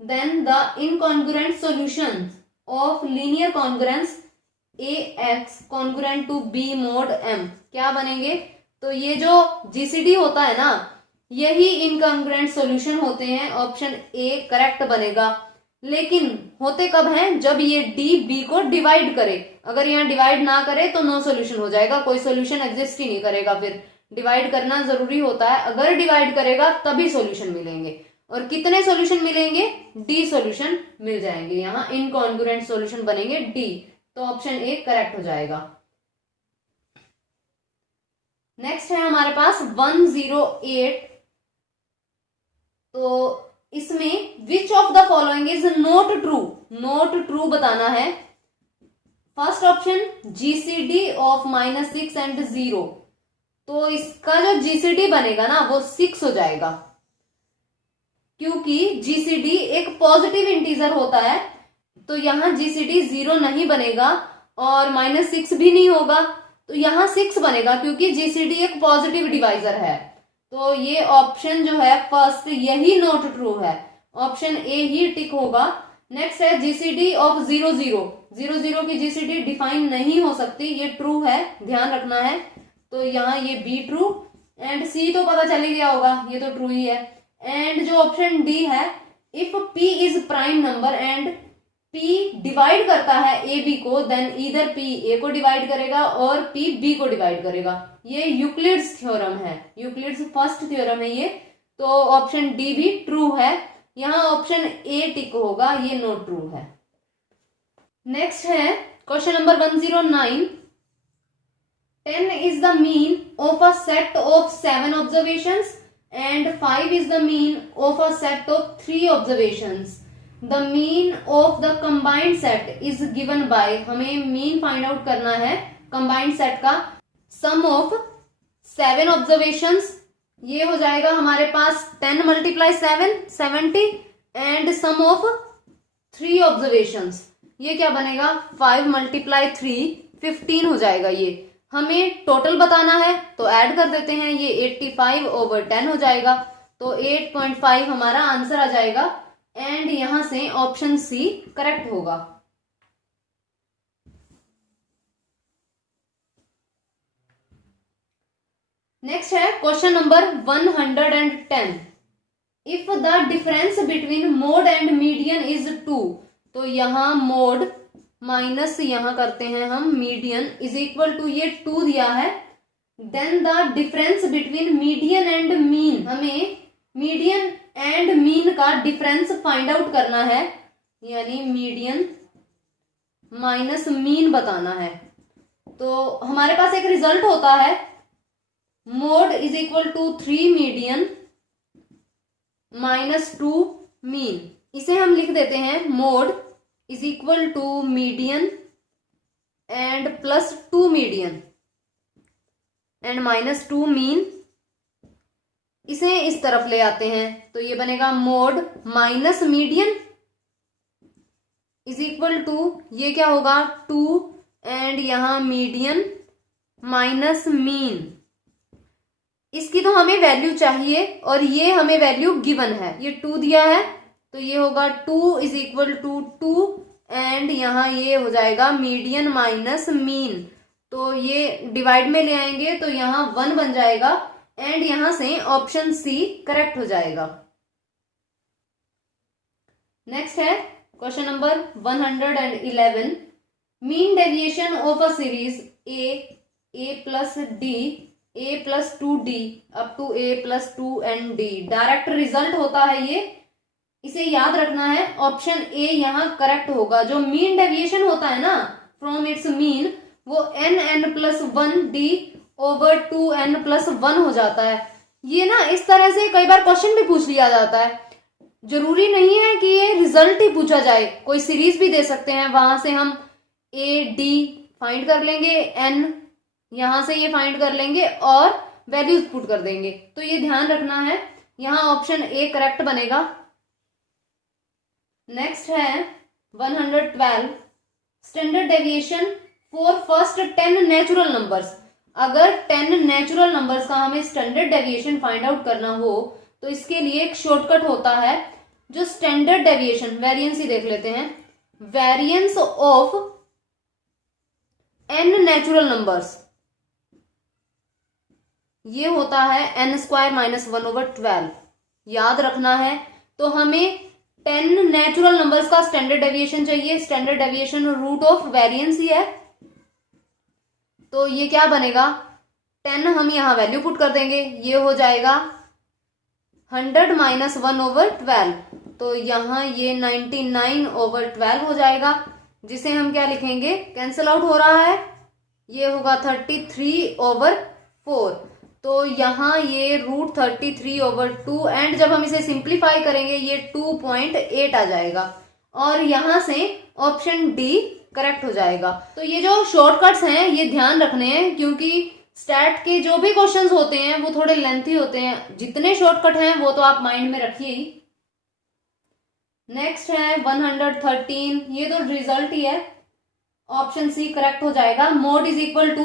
then the incongruent solution of linear congruence A X congruent to B mod M क्या बनेंगे। तो ये जो जीसीडी होता है ना, यही इनकॉन्ग्रुएंट सॉल्यूशन होते हैं, ऑप्शन ए करेक्ट बनेगा। लेकिन होते कब हैं, जब ये डी बी को डिवाइड करे, अगर यहाँ डिवाइड ना करे तो नो सॉल्यूशन हो जाएगा, कोई सॉल्यूशन एग्जिस्ट ही नहीं करेगा फिर डिवाइड करना जरूरी होता है, अगर डिवाइड करेगा तभी सॉल्यूशन मिलेंगे। और कितने सॉल्यूशन मिलेंगे? डी सॉल्यूशन मिल जाएंगे, यहाँ इनकॉन्ग्रुएंट सॉल्यूशन बनेंगे डी। तो ऑप्शन ए करेक्ट हो जाएगा। नेक्स्ट है हमारे पास 108। तो इसमें विच of the following is not true, not true बताना है। First option GCD of -6 and 0। तो इसका जो जीसीडी बनेगा ना वो 6 हो जाएगा, क्योंकि जीसीडी एक पॉजिटिव इंटीजर होता है। तो यहां जीसीडी 0 नहीं बनेगा और -6 भी नहीं होगा, तो यहां 6 बनेगा क्योंकि जीसीडी एक पॉजिटिव डिवाइजर है। तो ये ऑप्शन जो है फर्स्ट यही नॉट ट्रू है, ऑप्शन ए ही टिक होगा। नेक्स्ट है जीसीडी ऑफ 0 0। 0 0 की जीसीडी डिफाइन नहीं हो सकती, ये ट्रू है, ध्यान रखना है। तो यहाँ ये बी ट्रू एंड सी तो पता चल ही गया होगा, ये तो ट्रू ही है। एंड जो ऑप्शन डी है, if P is prime number and P divide करता है ए बी को, देन ईदर पी ए को डिवाइड करेगा और पी बी को डिवाइड करेगा। ये यूक्लिड्स थ्योरम है, यूक्लिड्स फर्स्ट थ्योरम है ये। तो ऑप्शन डी भी ट्रू है, यहाँ ऑप्शन ए टिक होगा, ये नॉट ट्रू है। नेक्स्ट है question number 109। 10 is the mean of a set of 7 observations and 5 is the mean of a set of 3 observations. The mean of the combined set is given by, हमें mean find out करना है combined set का। sum of 7 observations, ये हो जाएगा हमारे पास 10 × 7 70 and sum of 3 observations, ये क्या बनेगा 5 × 3 15 हो जाएगा। ये हमें टोटल बताना है तो ऐड कर देते हैं, ये 85/10 हो जाएगा। तो 8.5 हमारा आंसर आ जाएगा एंड यहां से ऑप्शन सी करेक्ट होगा। नेक्स्ट है question number 110। If the difference between mode and median is 2, तो यहां मोड माइनस यहां करते हैं हम मीडियन इज इक्वल टू, ये 2 दिया है। Then the difference between median and mean, हमें मीडियन एंड मीन का डिफरेंस फाइंड आउट करना है, यानी मीडियन माइनस मीन बताना है। तो हमारे पास एक रिजल्ट होता है mode is equal to 3 median -2 mean. इसे हम लिख देते हैं mode is equal to median and +2 median and -2 mean. इसे इस तरफ ले आते हैं तो ये बनेगा mode minus median is equal to, ये क्या होगा 2 एंड यहां मीडियन माइनस मीन। इसकी तो हमें वैल्यू चाहिए और ये हमें वैल्यू गिवन है, ये 2 दिया है तो ये होगा 2 इज इक्वल टू 2 एंड यहां ये हो जाएगा मीडियन माइनस मीन। तो ये डिवाइड में ले आएंगे तो यहां 1 बन जाएगा एंड यहां से ऑप्शन सी करेक्ट हो जाएगा। नेक्स्ट है question number 111। Mean deviation of a series a plus d a plus 2d up to a plus 2nd। Direct result होता है ये, इसे याद रखना है। ऑप्शन ए यहां करेक्ट होगा। जो मीन डेविएशन होता है ना फ्रॉम इट्स मीन, वो n+1d ओवर 2n+1 हो जाता है। ये ना इस तरह से कई बार क्वेश्चन भी पूछ लिया जाता है, जरूरी नहीं है कि ये रिजल्ट ही पूछा जाए, कोई सीरीज भी दे सकते हैं, वहां से हम a d फाइंड कर लेंगे, n यहां से ये फाइंड कर लेंगे और वैल्यूज पुट कर देंगे। तो ये ध्यान रखना है, यहां ऑप्शन ए करेक्ट बनेगा। नेक्स्ट है 112। Standard deviation for first 10 natural numbers. अगर 10 नेचुरल नंबर्स का हमें स्टैंडर्ड डेविएशन फाइंड आउट करना हो तो इसके लिए एक शॉर्टकट होता है, जो स्टैंडर्ड डेविएशन, वेरिएंस ही देख लेते हैं, variance of n natural numbers, ये होता है n² - 1/12। याद रखना है। तो हमें 10 नेचुरल नंबर्स का स्टैंडर्ड डेविएशन चाहिए, standard deviation root of variance ही है। तो ये क्या बनेगा 10 हम यहाँ वैल्यू पुट कर देंगे, ये हो जाएगा 100 माइनस 1/12, तो यहाँ ये 99/12 हो जाएगा, जिसे हम क्या लिखेंगे, कैंसिल आउट हो रहा है, ये होगा 33/4। तो यहाँ ये √33/2 एंड जब हम इसे सिंप्लीफाई करेंगे ये 2.8 आ जाएगा, और यहां से ऑप्शन डी करेक्ट हो जाएगा। तो ये जो शॉर्टकट्स हैं ये ध्यान रखने हैं, क्योंकि स्टैट के जो भी क्वेश्चंस होते हैं वो थोड़े लेंथी होते हैं। जितने शॉर्टकट हैं वो तो आप माइंड में रखिए ही। नेक्स्ट है 113, ये तो रिजल्ट ही है, ऑप्शन सी करेक्ट हो जाएगा। Mode is equal to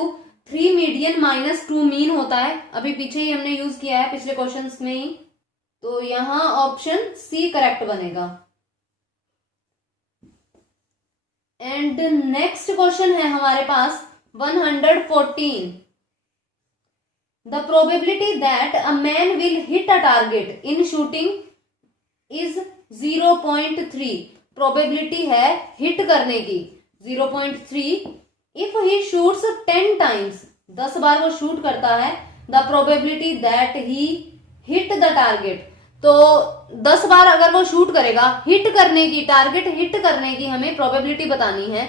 3 median minus 2 mean होता है, अभी पीछे ही हमने यूज किया है पिछले क्वेश्चंस में ही, तो यहाँ ऑप्शन सी करेक्ट बनेगा। एंड नेक्स्ट क्वेश्चन है हमारे पास 114, the probability that a man will hit a target in shooting is 0.3, probability है हिट करने की 0.3, इफ ही शूट्स 10 टाइम्स, 10 बार वो शूट करता है, the probability that he hit the target, तो 10 बार अगर वो शूट करेगा, हिट करने की, टारगेट हिट करने की हमें प्रोबेबिलिटी बतानी है,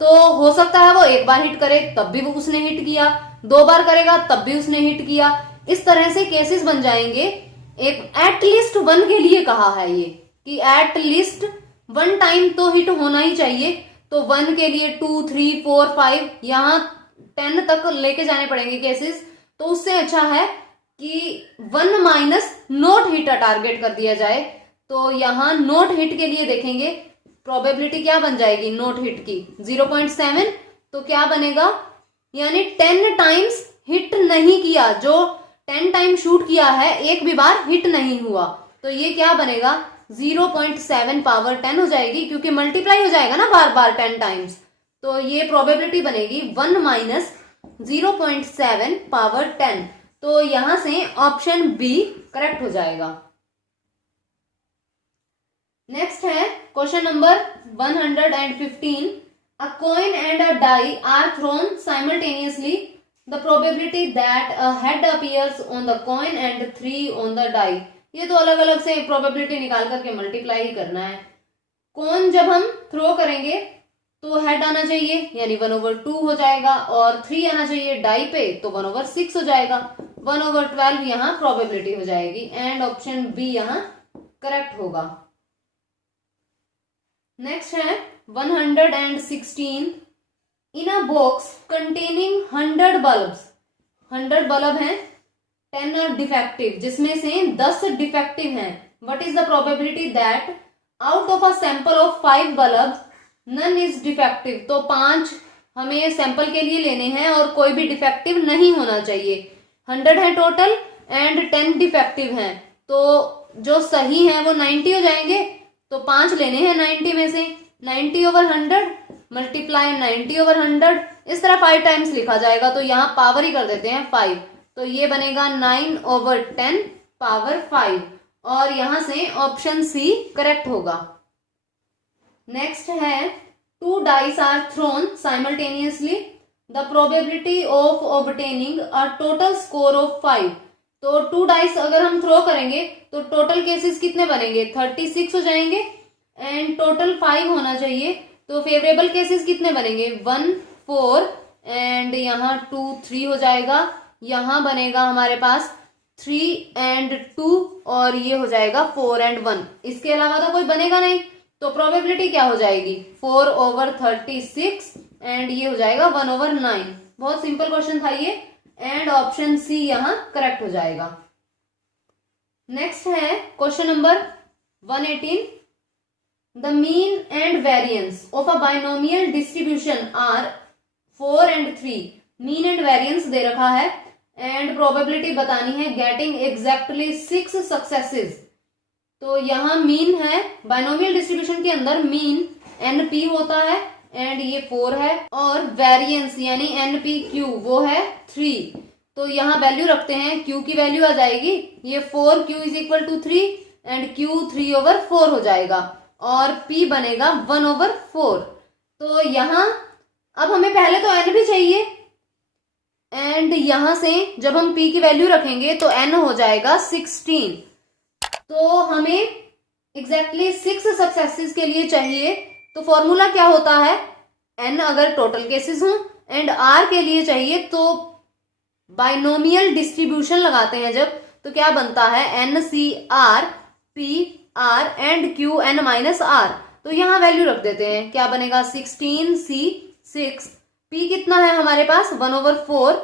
तो हो सकता है वो एक बार हिट करे तब भी वो उसने हिट किया, 2 बार करेगा तब भी उसने हिट किया, इस तरह से केसेस बन जाएंगे। एक एटलीस्ट 1 के लिए कहा है ये कि एटलीस्ट 1 टाइम तो हिट होना ही चाहिए, तो 1 के लिए 2, 3, 4, 5 यहाँ 10 तक लेके जाने पड़ेंगे केसेस, तो उससे अच्छा है कि 1 minus not hit a target कर दिया जाए। तो यहाँ नॉट हिट के लिए देखेंगे प्रोबेबिलिटी क्या बन जाएगी नॉट हिट की 0.7, तो क्या बनेगा, यानी 10 टाइम्स हिट नहीं किया, जो 10 टाइम शूट किया है एक भी बार हिट नहीं हुआ, तो ये क्या बनेगा 0.7 पावर 10 हो जाएगी, क्योंकि मल्टीप्लाई हो जाएगा ना बार बार 10 टाइम्स, तो ये प्रोबेबिलिटी बनेगी 1 माइनस 0.7 पावर 10, तो यहां से ऑप्शन बी करेक्ट हो जाएगा। नेक्स्ट है question number 115, a coin and a die are thrown simultaneously, the probability that a head appears on the coin and 3 on the die, ये तो अलग अलग से प्रोबेबिलिटी निकाल करके मल्टीप्लाई ही करना है। कॉइन जब हम थ्रो करेंगे तो हेड आना चाहिए यानी 1/2 हो जाएगा, और 3 आना चाहिए डाई पे तो 1/6 हो जाएगा, 1/12 यहाँ प्रोबेबिलिटी हो जाएगी, एंड ऑप्शन बी यहाँ करेक्ट होगा। नेक्स्ट है 116, in a box containing 100 bulbs, 100 bulb हैं, 10 आर डिफेक्टिव, जिसमें से 10 डिफेक्टिव हैं, what is the probability that out of a sample of 5 bulb none is defective, तो 5 हमें सैंपल के लिए लेने हैं और कोई भी डिफेक्टिव नहीं होना चाहिए, 100 है टोटल एंड 10 डिफेक्टिव हैं, तो जो सही है वो 90 हो जाएंगे, तो 5 लेने हैं 90 में से, 90/100 मल्टीप्लाई 90/100, इस तरह 5 टाइम्स लिखा जाएगा, तो यहाँ पावर ही कर देते हैं 5, तो ये बनेगा 9/10 पावर 5, और यहां से ऑप्शन सी करेक्ट होगा। नेक्स्ट है 2 dice are thrown simultaneously, the probability of obtaining a total score of 5, तो 2 डाइस अगर हम थ्रो करेंगे तो टोटल केसेस कितने बनेंगे 36 हो जाएंगे, एंड टोटल 5 होना चाहिए, तो फेवरेबल केसेस कितने बनेंगे 1, 4 एंड यहाँ 2, 3 हो जाएगा, यहाँ बनेगा हमारे पास 3 एंड 2, और ये हो जाएगा 4 एंड 1, इसके अलावा तो कोई बनेगा नहीं, तो प्रोबेबिलिटी क्या हो जाएगी 4/36 एंड ये हो जाएगा 1/9। बहुत सिंपल क्वेश्चन था ये, एंड ऑप्शन सी यहाँ करेक्ट हो जाएगा। नेक्स्ट है question number 118, the mean and variance of a binomial distribution are 4 and 3, mean and variance दे रखा है एंड प्रोबेबिलिटी बतानी है गेटिंग एग्जैक्टली 6 सक्सेसेस, तो यहाँ मीन है, बाइनोमियल डिस्ट्रीब्यूशन के अंदर मीन NP होता है एंड ये 4 है, और वेरिएंस यानी NPQ वो है 3, तो यहाँ वैल्यू रखते हैं, Q की वैल्यू आ जाएगी, ये 4Q is equal to 3 and Q 3/4 हो जाएगा, और P बनेगा 1/4, तो यहाँ अब हमें पहले तो N भी चाहिए, एंड यहां से जब हम p की वैल्यू रखेंगे तो n हो जाएगा 16। तो हमें एग्जैक्टली 6 सक्सेसेस के लिए चाहिए, तो फॉर्मूला क्या होता है, n अगर टोटल केसेस हों एंड r के लिए चाहिए तो बाइनोमियल डिस्ट्रीब्यूशन लगाते हैं जब, तो क्या बनता है NCR PR and QN minus R। तो यहां वैल्यू रख देते हैं, क्या बनेगा 16C6, P कितना है हमारे पास 1/4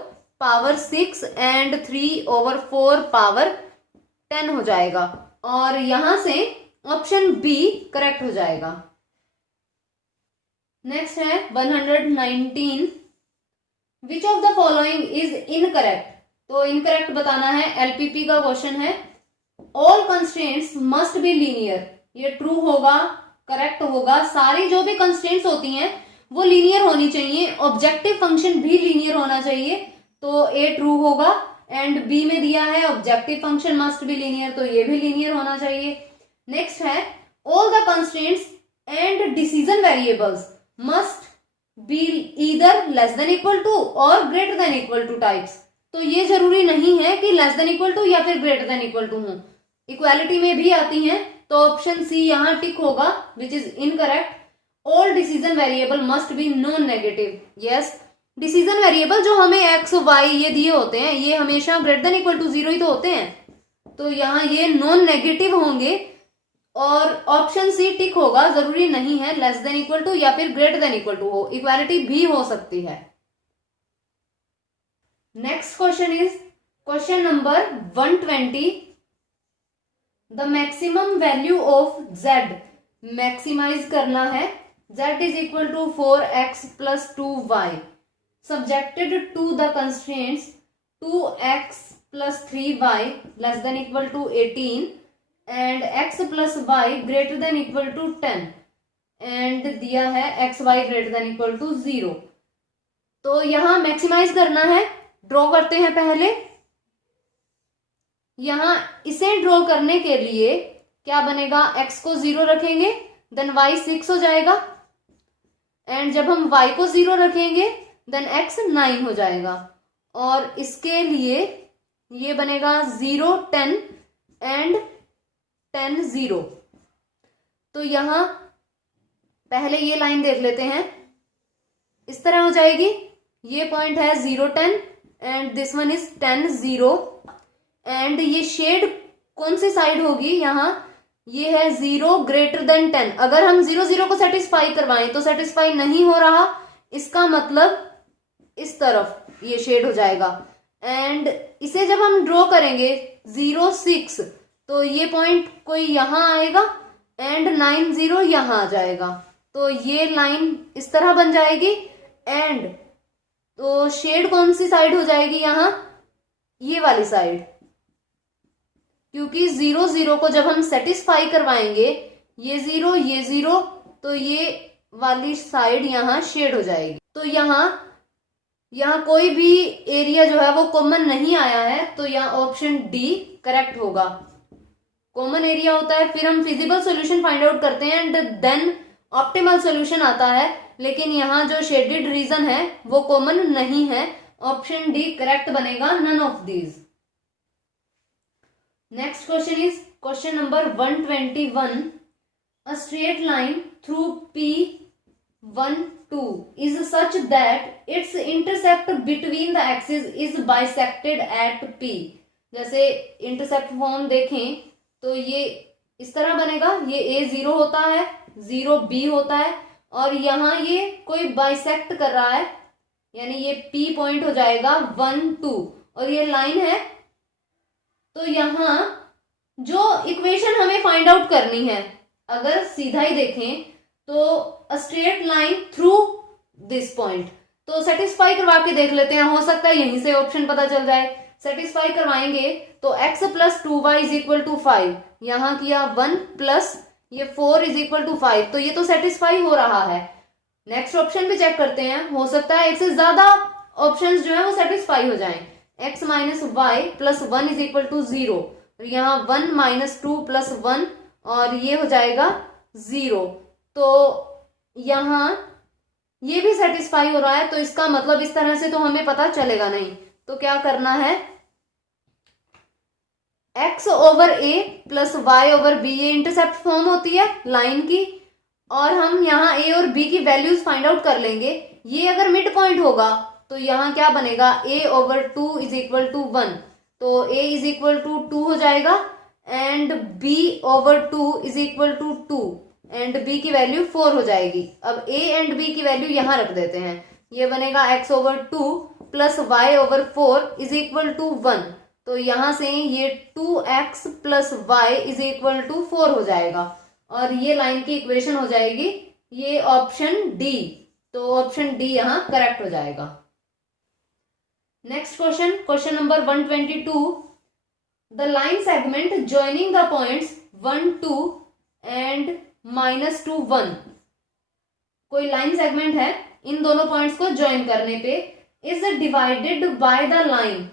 पावर 6 एंड 3/4 पावर 10 हो जाएगा, और यहां से ऑप्शन बी करेक्ट हो जाएगा। नेक्स्ट है 119, विच of the following is incorrect. तो इनकरेक्ट बताना है, एलपीपी का क्वेश्चन है। All constraints must be linear, ये ट्रू होगा, करेक्ट होगा। सारी जो भी कंस्ट्रेंट्स होती हैं वो लीनियर होनी चाहिए, ऑब्जेक्टिव फंक्शन भी लीनियर होना चाहिए, तो ए ट्रू होगा। एंड बी में दिया है objective function must be linear, तो ये भी लीनियर होना चाहिए। नेक्स्ट है all the constraints and decision variables must be either less than equal to और greater than equal to types. तो ये जरूरी नहीं है कि लेस देन इक्वल टू या फिर ग्रेटर देन इक्वल टू हो, इक्वालिटी में भी आती हैं। तो ऑप्शन सी यहां टिक होगा, which is incorrect. All decision variable must be non negative, yes. Decision variable जो हमें एक्स वाई ये दिए होते हैं, ये हमेशा ग्रेटर देन इक्वल टू 0 ही तो होते हैं, तो यहाँ ये नॉन नेगेटिव होंगे। और ऑप्शन सी टिक होगा, जरूरी नहीं है लेस देन इक्वल टू या फिर ग्रेटर देन इक्वल टू हो, इक्वालिटी भी हो सकती है। Next question is question number 120, the maximum value of z, maximise करना है। z is equal to 4x plus 2y subjected to the constraints 2x plus 3y less than equal to 18 and x plus y greater than equal to 10 and दिया है x y greater than equal to 0। तो यहां maximise करना है, draw करते हैं पहले। यहां इसे ड्रॉ करने के लिए क्या बनेगा, x को 0 रखेंगे देन y 6 हो जाएगा, एंड जब हम y को 0 रखेंगे देन x 9 हो जाएगा, और इसके लिए ये बनेगा 0 10 एंड 10 0। तो यहां पहले ये लाइन देख लेते हैं, इस तरह हो जाएगी। ये पॉइंट है 0 10 and this one is 10 0, and ये शेड कौन सी साइड होगी, यहां ये है 0 ग्रेटर देन 10। अगर हम 0 0 को सेटिस्फाई करवाएं तो सेटिस्फाई नहीं हो रहा, इसका मतलब इस तरफ ये शेड हो जाएगा। एंड इसे जब हम ड्रॉ करेंगे 0 6, तो ये पॉइंट कोई यहां आएगा एंड 9 0 यहां आ जाएगा, तो ये लाइन इस तरह बन जाएगी। एंड तो शेड कौन सी साइड हो जाएगी, यहां ये वाली साइड, क्योंकि 0 0 को जब हम सेटिस्फाई करवाएंगे, ये 0 तो ये वाली साइड यहां शेड हो जाएगी। तो यहां कोई भी एरिया जो है वो कॉमन नहीं आया है, तो यहाँ ऑप्शन डी करेक्ट होगा। कॉमन एरिया होता है, फिर हम फिजिबल सॉल्यूशन फाइंड आउट करते हैं एंड देन ऑप्टिमल सॉल्यूशन आता है, लेकिन यहाँ जो शेडेड रीजन है वो कॉमन नहीं है। ऑप्शन डी करेक्ट बनेगा, none of these. Next question is question number 121, a straight line through P1 2 is such that its intercept between the axes is bisected at P। जैसे intercept form देखें तो ये इस तरह बनेगा, ये A 0 होता है, 0 B होता है, और यहाँ ये कोई बाइसेक्ट कर रहा है, यानी ये P पॉइंट हो जाएगा 1 2, और ये लाइन है। तो यहाँ जो इक्वेशन हमें फाइंड आउट करनी है, अगर सीधा ही देखें तो अ straight line through this point, तो सेटिस्फाई करवा के देख लेते हैं, हो सकता है यहीं से ऑप्शन पता चल जाए। सेटिस्फाई करवाएंगे तो x plus 2y is equal to 5, यहां किया 1 प्लस ये 4 इज इक्वल टू 5, तो ये तो सेटिस्फाई हो रहा है। नेक्स्ट ऑप्शन भी चेक करते हैं, हो सकता है एक से ज्यादा ऑप्शंस जो है वो सेटिस्फाई हो जाएं। x minus y plus 1 is equal to 0, यहाँ 1 माइनस 2 प्लस 1, और ये हो जाएगा 0। तो यहाँ ये भी सेटिस्फाई हो रहा है, तो इसका मतलब इस तरह से तो हमें पता चलेगा नहीं। तो क्या करना है, x over a plus y over b, ये इंटरसेप्ट फॉर्म होती है लाइन की, और हम यहाँ a और b की वैल्यूज फाइंड आउट कर लेंगे। ये अगर मिड पॉइंट होगा तो यहाँ क्या बनेगा, a over 2 is equal to 1, तो a इज इक्वल टू 2 हो जाएगा, and b over 2 is equal to 2, and b की वैल्यू 4 हो जाएगी। अब a एंड b की वैल्यू यहाँ रख देते हैं, ये बनेगा x over 2 plus y over 4 is equal to 1, तो यहां से ये 2x plus y is equal to 4 हो जाएगा, और ये लाइन की इक्वेशन हो जाएगी ये ऑप्शन डी। तो ऑप्शन डी यहां करेक्ट हो जाएगा। Next question, question number 122, the line segment joining the points 1 2 and -2 1, कोई लाइन सेगमेंट है, इन दोनों पॉइंट्स को ज्वाइन करने पे is divided by the line,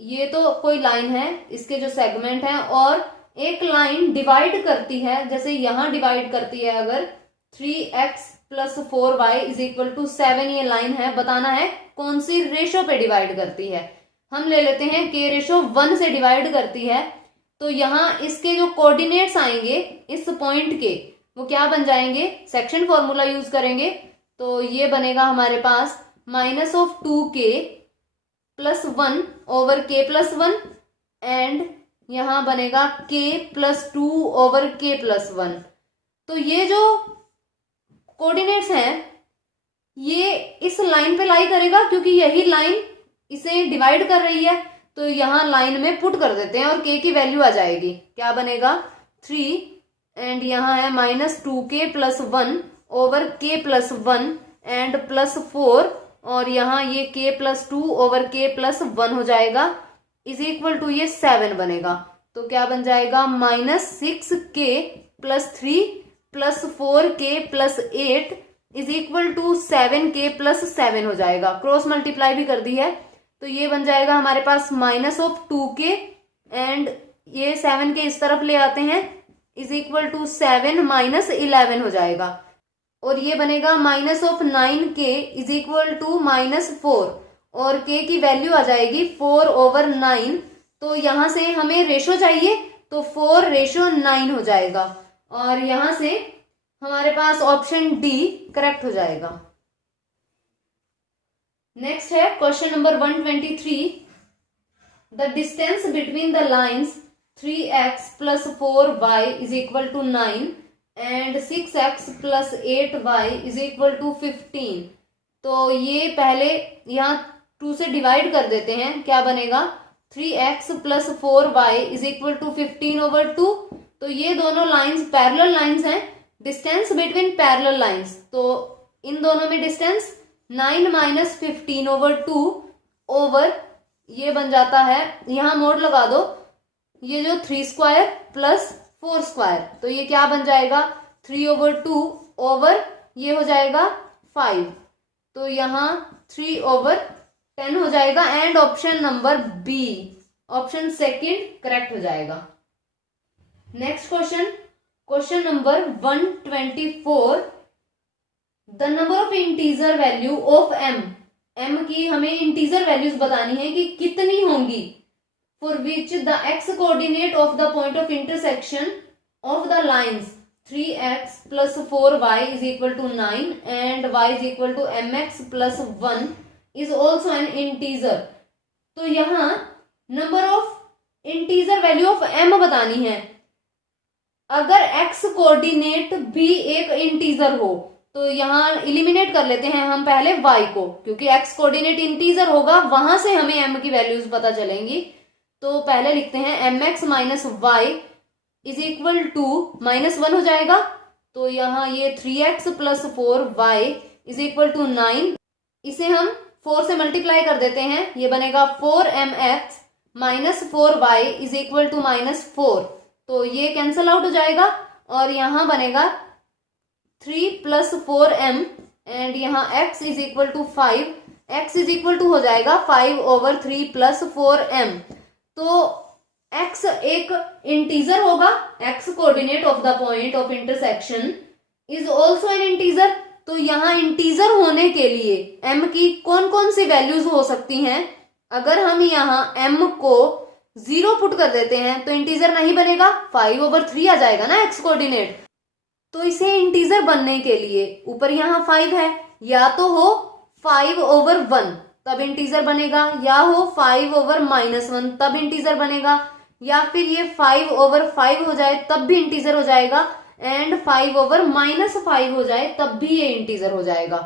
ये तो कोई लाइन है, इसके जो सेगमेंट है, और एक लाइन डिवाइड करती है, जैसे यहां डिवाइड करती है अगर 3x plus 4y is equal to 7, ये लाइन है, बताना है कौन सी रेशो पे डिवाइड करती है। हम ले लेते हैं k रेशो 1 से डिवाइड करती है, तो यहाँ इसके जो कोऑर्डिनेट्स आएंगे इस पॉइंट के, वो क्या बन जाएंगे, सेक्शन फॉर्मूला यूज करेंगे, तो ये बनेगा हमारे पास -2k plus 1 over k plus 1, and यहां बनेगा k plus 2 over k plus 1। तो ये जो कोऑर्डिनेट्स हैं ये इस लाइन पे लाई करेगा, क्योंकि यही लाइन इसे डिवाइड कर रही है, तो यहां लाइन में पुट कर देते हैं और k की वैल्यू आ जाएगी, क्या बनेगा 3, एंड यहां है -2k plus 1 over k plus 1 and plus 4, और यहाँ ये k plus 2 over k plus 1 हो जाएगा, इज इक्वल टू ये 7 बनेगा, तो क्या बन जाएगा -6k plus 3 plus 4k plus 8 is equal to 7k plus 7 हो जाएगा। क्रॉस मल्टीप्लाई भी कर दी है, तो ये बन जाएगा हमारे पास -2k, एंड ये 7 के इस तरफ ले आते हैं, इज इक्वल टू 7 -11 हो जाएगा, और ये बनेगा -9k इज इक्वल टू -4, और k की वैल्यू आ जाएगी 4 ओवर 9, तो यहां से हमें रेशो चाहिए, तो 4 रेशो 9 हो जाएगा, और यहां से हमारे पास ऑप्शन डी करेक्ट हो जाएगा। नेक्स्ट है question number 123, the distance between the lines 3x plus 4y is equal to 9 and 6x plus 8y is equal to 15, तो ये पहले यहाँ 2 से डिवाइड कर देते हैं, क्या बनेगा 3x plus 4y is equal to 15 over 2, तो ये दोनों लाइंस पैरेलल लाइंस हैं, डिस्टेंस बिटवीन पैरेलल लाइंस, तो इन दोनों में डिस्टेंस 9 माइनस 15 ओवर 2 ओवर ये बन जाता है, यहाँ मोड लगा दो, ये जो 3 स्क्वायर प्लस 4 स्क्वायर, तो ये क्या बन जाएगा 3 ओवर 2 ओवर ये हो जाएगा 5, तो यहाँ 3 ओवर 10 हो जाएगा, and option number B, option second correct हो जाएगा। Next question, question number 124, the number of integer value of m की हमें इंटीजर वैल्यूज बतानी है कि कितनी होंगी, for which the x coordinate of the point of intersection of the lines 3x plus 4y is equal to 9 and y is equal to mx plus 1 is also an integer, तो यहाँ number of integer value of m बतानी है। अगर x coordinate भी एक integer हो तो यहाँ इलिमिनेट कर लेते हैं हम पहले y को, क्योंकि x कोऑर्डिनेट इंटीजर होगा वहां से हमें m की वैल्यूज पता चलेंगी, तो पहले लिखते हैं mx minus y is equal to -1 हो जाएगा, तो यहाँ ये 3x plus 4y is equal to 9, इसे हम 4 से मल्टीप्लाई कर देते हैं, ये बनेगा 4mx minus 4y is equal to -4, तो ये कैंसल आउट हो जाएगा, और यहाँ बनेगा 3 प्लस 4m, एंड यहाँ x is equal to 5, x is equal to हो जाएगा 5 ओवर 3 प्लस 4m, तो x एक इंटीजर होगा, x coordinate of the point of intersection is also an integer, तो यहाँ इंटीजर होने के लिए m की कौन कौन सी वैल्यूज हो सकती हैं? अगर हम यहाँ m को 0 पुट कर देते हैं तो इंटीजर नहीं बनेगा, 5/3 आ जाएगा ना x कोऑर्डिनेट। तो इसे इंटीजर बनने के लिए ऊपर यहाँ 5 है, या तो हो 5/1 तब इंटीजर बनेगा, या हो 5/-1 तब इंटीजर बनेगा, या फिर ये 5/5 हो जाए तब भी इंटीजर हो जाएगा, एंड 5/-5 हो जाए तब भी ये इंटीजर हो जाएगा।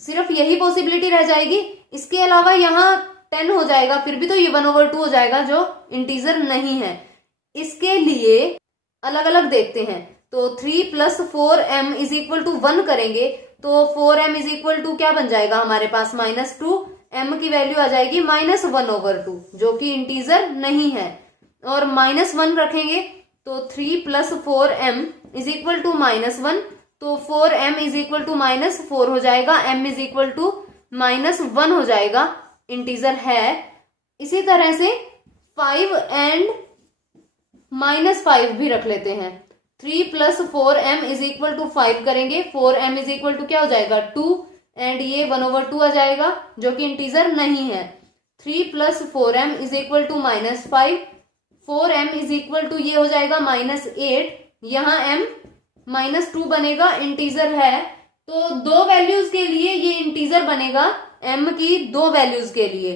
सिर्फ यही पॉसिबिलिटी रह जाएगी। इसके अलावा यहाँ 10 हो जाएगा, फिर भी तो ये 1/2 हो जाएगा जो इंटीजर नहीं है। इसके लिए अलग अलग देखते हैं। तो 3 + 4m = 1 करेंगे तो 4m = क्या बन जाएगा हमारे पास? -2। m की वैल्यू आ जाएगी -1/2 जो कि इंटीजर नहीं है। और -1 रखेंगे तो 3 + 4m = -1, तो 4m = -4 हो जाएगा, m = -1 हो जाएगा, इंटीजर है। इसी तरह से 5 एंड -5 भी रख लेते हैं। 3 + 4m = 5 करेंगे, 4m = क्या हो जाएगा? 2, एंड ये 1/2 आ जाएगा जो कि इंटीजर नहीं है। 3 + 4m = -5, 4m = ये हो जाएगा -8, यहाँ m -2 बनेगा, इंटीजर है। तो दो वैल्यूज के लिए ये इंटीजर बनेगा, m की दो वैल्यूज के लिए,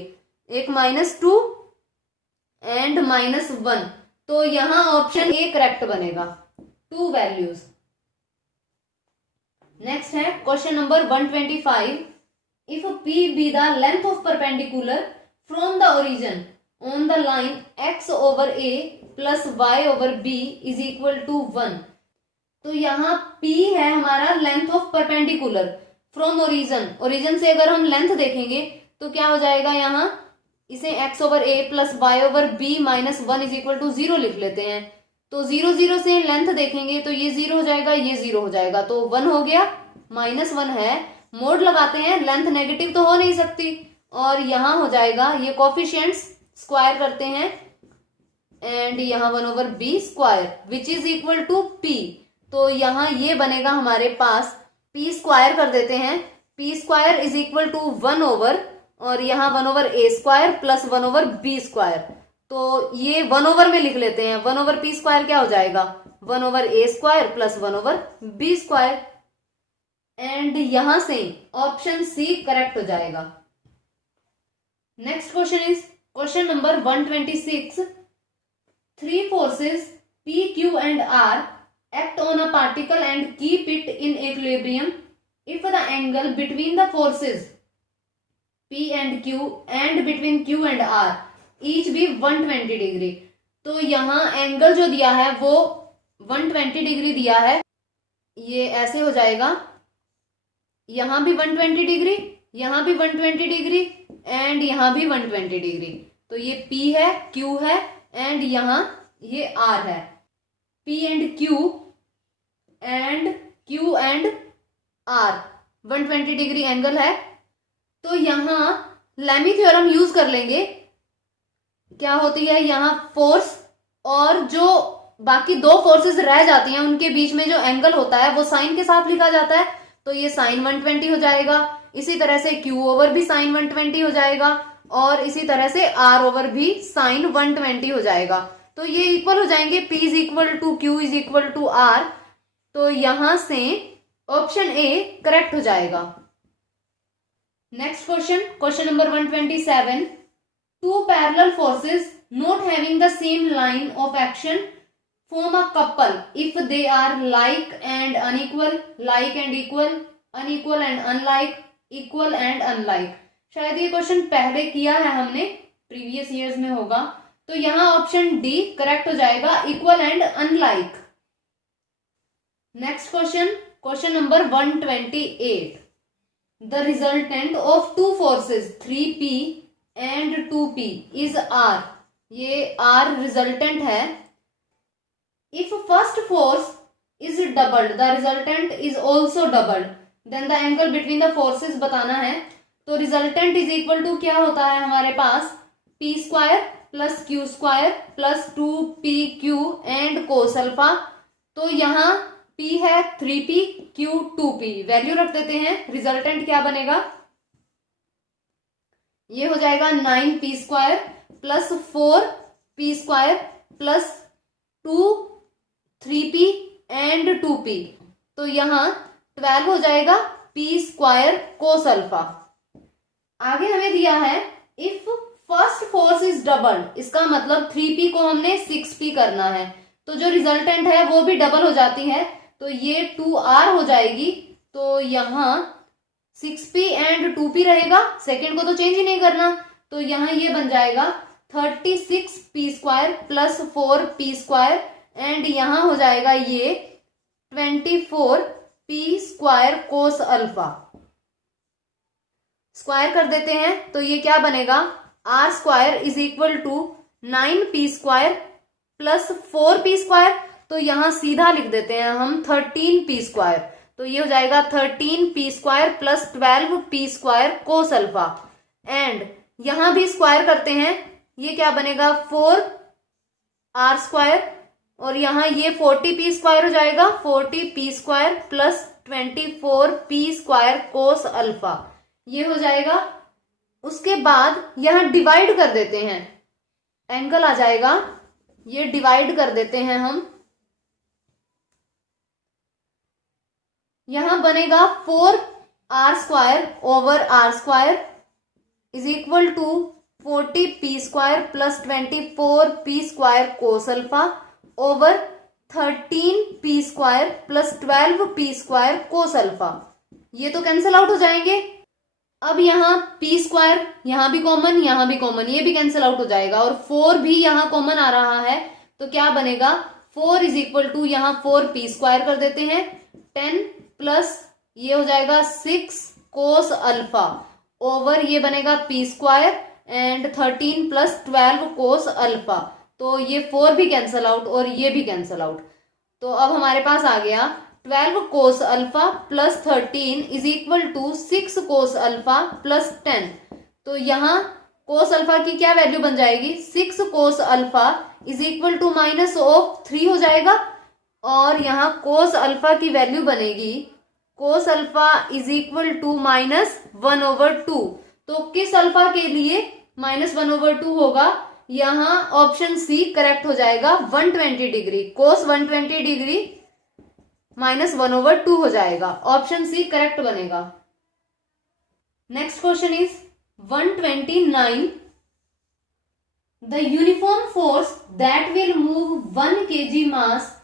एक -2 एंड -1। तो यहाँ ऑप्शन ए करेक्ट बनेगा, 2 वैल्यूज। नेक्स्ट है question number 125। If p be the length of perpendicular from the origin on the line x/a plus y/b is equal to 1। तो यहाँ p है हमारा length of perpendicular from origin. Origin से अगर हम length देखेंगे तो क्या हो जाएगा? यहाँ इसे x/a plus y/b -1 = 0 लिख लेते हैं। तो 0 0 से लेंथ देखेंगे तो ये 0 हो जाएगा, ये 0 हो जाएगा, तो 1 हो गया, -1 है। मोड लगाते हैं, लेंथ नेगेटिव तो हो नहीं सकती, और यहाँ हो जाएगा ये कोफिशिएंट्स स्क्वायर करते हैं, एंड यहाँ 1/b² which is equal to p। तो यहाँ ये बनेगा हमारे पास, p² कर देते हैं, p² = 1 ओवर, और यहाँ 1/a² प्लस 1/b²। तो ये 1 ओवर में लिख लेते हैं, 1/p² क्या हो जाएगा? 1/a² प्लस 1/b², एंड यहां से ऑप्शन सी करेक्ट हो जाएगा। Next question is question number 126। 3 forces P, Q and R act on a particle and keep it in equilibrium if the angle between the forces P and Q and between Q and R each be 120 degree. तो यहाँ angle जो दिया है वो 120 degree दिया है, ये ऐसे हो जाएगा, यहाँ भी 120 डिग्री, यहाँ भी 120 डिग्री, एंड यहाँ भी 120 डिग्री। तो ये P है, Q है, एंड यहाँ ये R है। P and Q and R 120 degree angle है। तो यहाँ लेमी थ्योरम यूज कर लेंगे। क्या होती है यहाँ? फोर्स और जो बाकी दो फोर्सेस रह जाती हैं उनके बीच में जो एंगल होता है वो साइन के साथ लिखा जाता है, तो ये साइन 120 हो जाएगा। इसी तरह से Q ओवर भी साइन 120 हो जाएगा, और इसी तरह से R ओवर भी साइन 120 हो जाएगा। तो ये इक्वल हो जाएंगे, P = Q = R। तो यहां से ऑप्शन ए करेक्ट हो जाएगा। Next question, question number 127। 2 parallel forces not having the same line of action form a couple if they are like and unequal, like and equal, unequal and unlike, equal and unlike। शायद ये question पहले किया है हमने, previous years में होगा। तो यहाँ ऑप्शन डी करेक्ट हो जाएगा, equal and unlike. Next question, question number 128। The resultant of 2 forces 3p and 2p is R। ये R रिजल्टेंट है। If first force is doubled, the resultant is also doubled, then the angle between the forces बताना है। तो resultant is equal to क्या होता है हमारे पास? p² plus q² plus 2pq and cos alpha. तो यहाँ P है 3P, Q 2P, वैल्यू रख देते हैं। रिजल्टेंट क्या बनेगा, ये हो जाएगा 9P² plus 4P² plus 2 3P and 2P, तो यहां 12 हो जाएगा P² कोस अल्फा। आगे हमें दिया है if first force is doubled, इसका मतलब 3P को हमने 6P करना है, तो जो रिजल्टेंट है वो भी डबल हो जाती है, तो ये 2R हो जाएगी। तो यहां 6P एंड 2P रहेगा, सेकेंड को तो चेंज ही नहीं करना, तो यहां ये बन जाएगा 36P² प्लस 4P² एंड यहां हो जाएगा ये 24P² कोस अल्फा। स्क्वायर कर देते हैं तो ये क्या बनेगा, R² is equal to 9P² plus 4P², तो यहां सीधा लिख देते हैं हम 13P², तो ये हो जाएगा 13P² plus 12P² cos alpha. And यहां भी स्क्वायर करते हैं, ये क्या बनेगा 4R² और यहां ये 40P² हो जाएगा, 40P² plus 24P² cos alpha, ये हो जाएगा। उसके बाद यहां डिवाइड कर देते हैं, एंगल आ जाएगा, ये डिवाइड कर देते हैं हम, यहां बनेगा 4R² over R² is equal to 40P² plus 24P² cos alpha over 13P² plus 12P² cos alpha, ये तो कैंसिल आउट हो जाएंगे। अब यहाँ P² यहां भी कॉमन, यहां भी कॉमन, ये भी कैंसिल आउट हो जाएगा और 4 भी यहां कॉमन आ रहा है, तो क्या बनेगा 4 इज इक्वल टू यहां 4P² कर देते हैं 10 प्लस ये हो जाएगा 6 कोस अल्फा ओवर ये बनेगा P² and 13 plus 12 cos alpha, तो ये 4 भी कैंसिल आउट और ये भी कैंसिल आउट, तो अब हमारे पास आ गया 12 cos alpha plus 13 is equal to 6 cos alpha plus 10, तो यहां कोस अल्फा की क्या वैल्यू बन जाएगी, 6 cos alpha is equal to minus of 3 हो जाएगा और यहां कोस अल्फा की वैल्यू बनेगी cos alpha is equal to -1/2, तो किस अल्फा के लिए -1/2 होगा, यहां ऑप्शन सी करेक्ट हो जाएगा, 120 डिग्री, कोस 120 डिग्री -1/2 हो जाएगा, ऑप्शन सी करेक्ट बनेगा। Next question is 129, the uniform force that will move 1 kg mass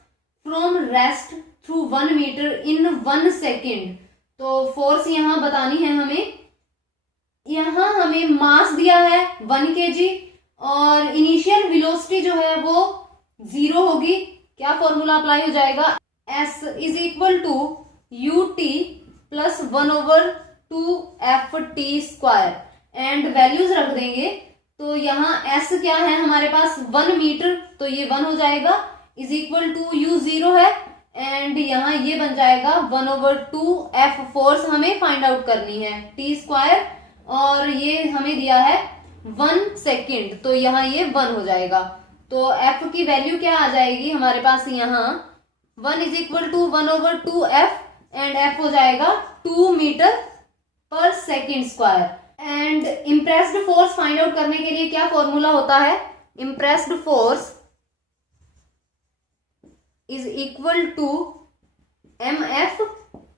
from rest through 1 metre in 1 second, तो फोर्स यहां बतानी है हमें, यहां हमें मास दिया है 1 kg और इनिशियल वेलोसिटी जो है वो 0 होगी, क्या फॉर्मूला अप्लाई हो जाएगा, S is equal to ut plus 1/2 ft² and values रख देंगे, तो यहाँ S क्या है हमारे पास 1 मीटर, तो ये 1 हो जाएगा इज इक्वल टू u 0 है एंड यहाँ ये बन जाएगा 1/2 F फोर्स हमें फाइंड आउट करनी है T² और ये हमें दिया है 1 सेकेंड, तो यहाँ ये 1 हो जाएगा, तो F की वैल्यू क्या आ जाएगी हमारे पास, यहाँ 1 is equal to 1/2 F and F हो जाएगा 2 मीटर पर second square. And impressed force find out करने के लिए क्या फॉर्मूला होता है, impressed force is equal to mF,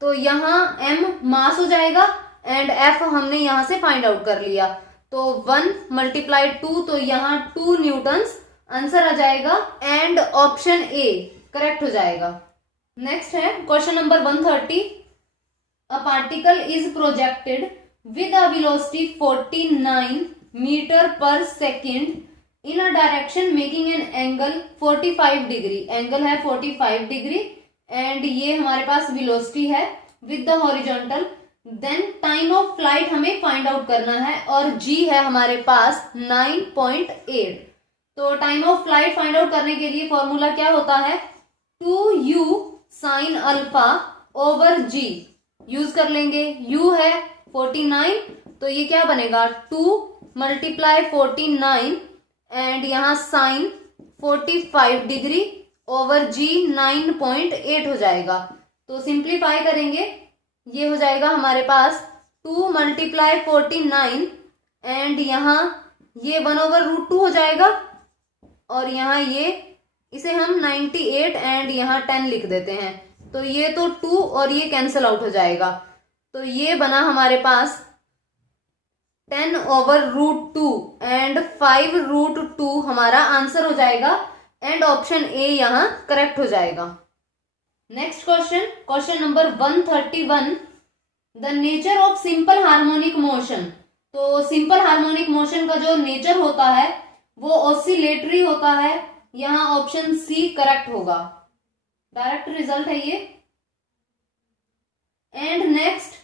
तो यहां m मास हो जाएगा एंड F हमने यहां से फाइंड आउट कर लिया, तो 1 × 2, तो यहां 2 न्यूटन्स आंसर आ जाएगा एंड ऑप्शन ए करेक्ट हो जाएगा। नेक्स्ट है question number 130, a particle is projected with a velocity 49 meter पर second in a direction making an angle 45 degree, angle है 45 डिग्री एंड ये हमारे पास वेलोसिटी है with the horizontal, then time of flight हमें फाइंड आउट करना है और g है हमारे पास 9.8, तो time of flight find out करने के लिए फॉर्मूला क्या होता है, 2u sin alpha over g use कर लेंगे, u है 49, तो ये क्या बनेगा 2 × 49 एंड यहां साइन 45 डिग्री ओवर जी 9.8 हो जाएगा। तो सिंप्लीफाई करेंगे, ये हो जाएगा हमारे पास 2 मल्टीप्लाई 49 एंड यहाँ ये 1/√2 हो जाएगा और यहाँ ये इसे हम 98 एंड यहाँ 10 लिख देते हैं। तो ये तो 2 और ये कैंसिल आउट हो जाएगा। तो ये बना हमारे पास 10/√2 एंड 5√2 हमारा आंसर हो जाएगा एंड ऑप्शन ए यहाँ करेक्ट हो जाएगा। Next question, question number 131, the nature of simple harmonic motion. तो सिंपल हार्मोनिक मोशन का जो नेचर होता है वो ऑसिलेटरी होता है। यहाँ ऑप्शन सी करेक्ट होगा, डायरेक्ट रिजल्ट है ये। And next,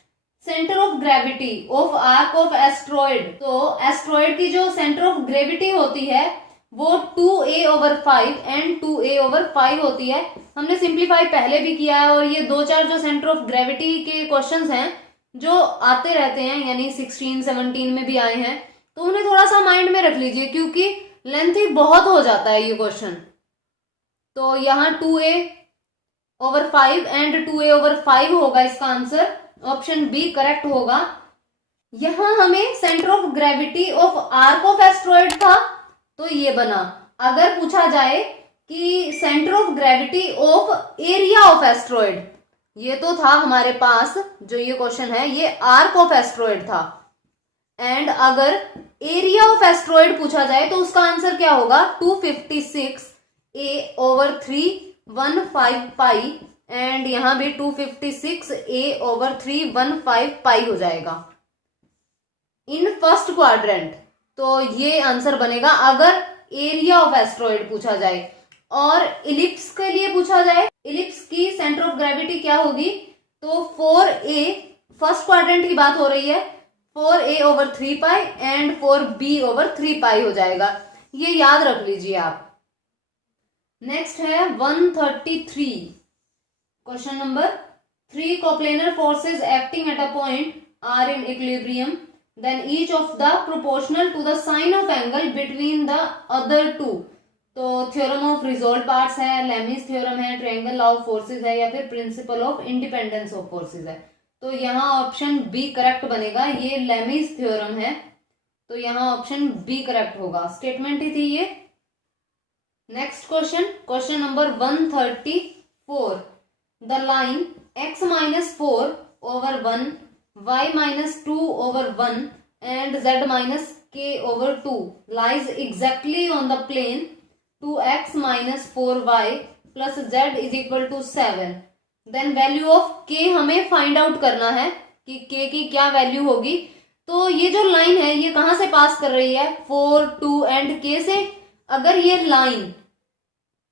centre of gravity of arc of asteroid. तो एस्ट्रॉइड की जो सेंटर ऑफ ग्रेविटी होती है वो 2a/5 एंड 2a/5 होती है। हमने सिंप्लीफाई पहले भी किया है और ये 2-4 जो सेंटर ऑफ ग्रेविटी के क्वेश्चंस हैं जो आते रहते हैं, यानी 16, 17 में भी आए हैं, तो उन्हें थोड़ा सा माइंड में रख लीजिए क्योंकि लेंथी बहुत हो जाता है ये क्वेश्चन। तो यहाँ 2a/5 एंड 2a/5 होगा इसका आंसर, ऑप्शन बी करेक्ट होगा। यहां हमें centre of gravity of arc of asteroid था तो ये बना। अगर पूछा जाए कि centre of gravity of area of asteroid, ये तो था हमारे पास जो ये क्वेश्चन है ये आर्क ऑफ एस्ट्रॉइड था, एंड अगर एरिया ऑफ एस्ट्रॉइड पूछा जाए तो उसका आंसर क्या होगा 256a/3 पाई एंड यहां भी 256a/3 पाई हो जाएगा इन फर्स्ट क्वाड्रेंट। तो ये आंसर बनेगा अगर एरिया ऑफ एस्ट्रॉइड पूछा जाए। और इलिप्स के लिए पूछा जाए, इलिप्स की सेंटर ऑफ ग्रेविटी क्या होगी, तो 4a, फर्स्ट क्वाड्रेंट की बात हो रही है, 4a/3 पाई एंड 4b/3 पाई हो जाएगा। ये याद रख लीजिए आप। नेक्स्ट है 133, question number 3, coplanar forces acting at a point are in equilibrium then each of the proportional to the sine of angle between the other two। तो थ्योरम ऑफ रिजोल्व पार्ट्स है, लेमिस थ्योरम है, triangle law of forces है या फिर principle of independence of forces है। तो यहाँ option B correct बनेगा, ये लेमिस थ्योरम है तो यहाँ ऑप्शन बी करेक्ट होगा, स्टेटमेंट ही थी ये। Next question, question number 134, the line x-4/1 y-2/1 and z-k/2 lies exactly on the plane 2x-4y plus z is equal to 7। then value of k हमें find out करना है कि k की क्या value होगी। तो ये जो लाइन है ये कहां से पास कर रही है, 4, 2 एंड k से। अगर ये लाइन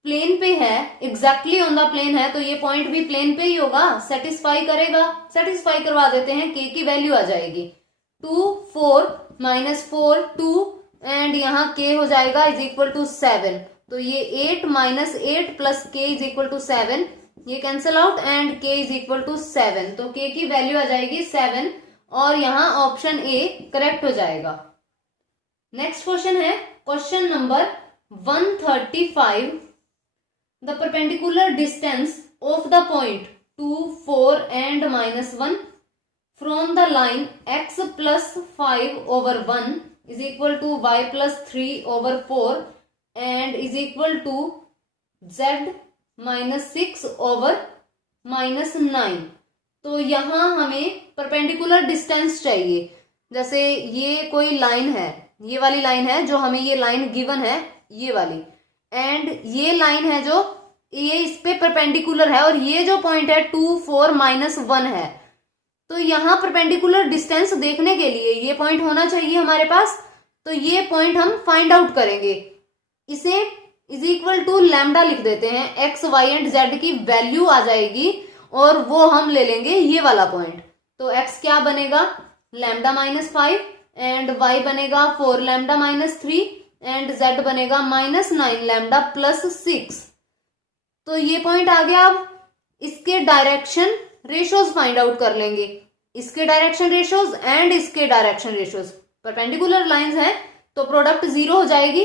प्लेन पे है, एग्जैक्टली ऑन द प्लेन है, तो ये पॉइंट भी प्लेन पे ही होगा, सेटिस्फाई करेगा। सेटिस्फाई करवा देते हैं, k की वैल्यू आ जाएगी 2, 4 -4 2 एंड यहाँ k हो जाएगा इज इक्वल टू 7। तो ये 8 - 8 plus k is equal to 7, ये cancel out and k is equal to 7। तो k की वैल्यू आ जाएगी 7 और यहाँ ऑप्शन ए करेक्ट हो जाएगा। नेक्स्ट क्वेश्चन है question number 135, the perpendicular distance of the point 2, 4 and -1 from the line x plus 5/1 is equal to y plus 3/4 and is equal to z minus 6/9। तो यहाँ हमें परपेंडिकुलर डिस्टेंस चाहिए। जैसे ये कोई लाइन है, ये वाली लाइन है जो हमें ये लाइन गिवन है, ये वाली, एंड ये लाइन है जो ये इस पे परपेंडिकुलर है और ये जो पॉइंट है 2, 4 -1 है। तो यहाँ परपेंडिकुलर डिस्टेंस देखने के लिए ये पॉइंट होना चाहिए हमारे पास। तो ये पॉइंट हम फाइंड आउट करेंगे, इसे इज इक्वल टू लैम्डा लिख देते हैं, एक्स वाई एंड जेड की वैल्यू आ जाएगी और वो हम ले लेंगे ये वाला पॉइंट। तो एक्स क्या बनेगा लैम्डा -5 एंड वाई बनेगा 4 लैम्डा -3 एंड z बनेगा -9 लैम्डा प्लस 6। तो ये पॉइंट आ गया। अब इसके डायरेक्शन रेशोज फाइंड आउट कर लेंगे, इसके डायरेक्शन रेशोज एंड इसके डायरेक्शन रेशोज। परपेंडिकुलर लाइंस हैं तो प्रोडक्ट 0 हो जाएगी।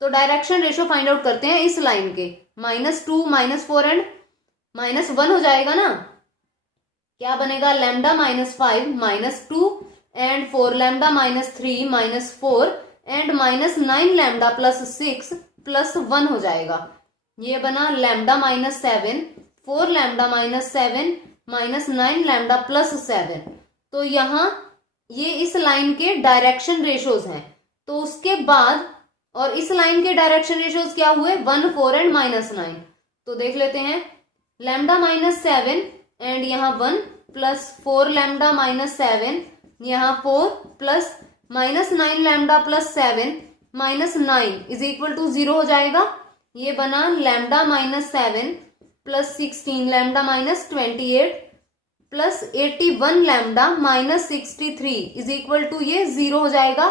तो डायरेक्शन रेशो फाइंड आउट करते हैं इस लाइन के। -2 -4 एंड -1 हो जाएगा ना। क्या बनेगा, lambda -5 -2 and 4 lambda -3 -4 and -9 lambda +6 +1 हो जाएगा। ये बना लैम्डा -7 4 लैम्डा -7 -9 लैम्डा +7। तो यहाँ ये इस लाइन के डायरेक्शन रेशोज हैं। तो उसके बाद और इस लाइन के डायरेक्शन रेशोज क्या हुए, 1 4 एंड -9। तो देख लेते हैं, लैम्डा -7 एंड यहाँ 1 प्लस 4 लैम्डा -7 यहाँ 4 plus -9 lambda +7 -9 is equal to 0 हो जाएगा। ये बना lambda -7 plus 16 lambda -28 plus 81 lambda -63 is equal to ये 0 हो जाएगा।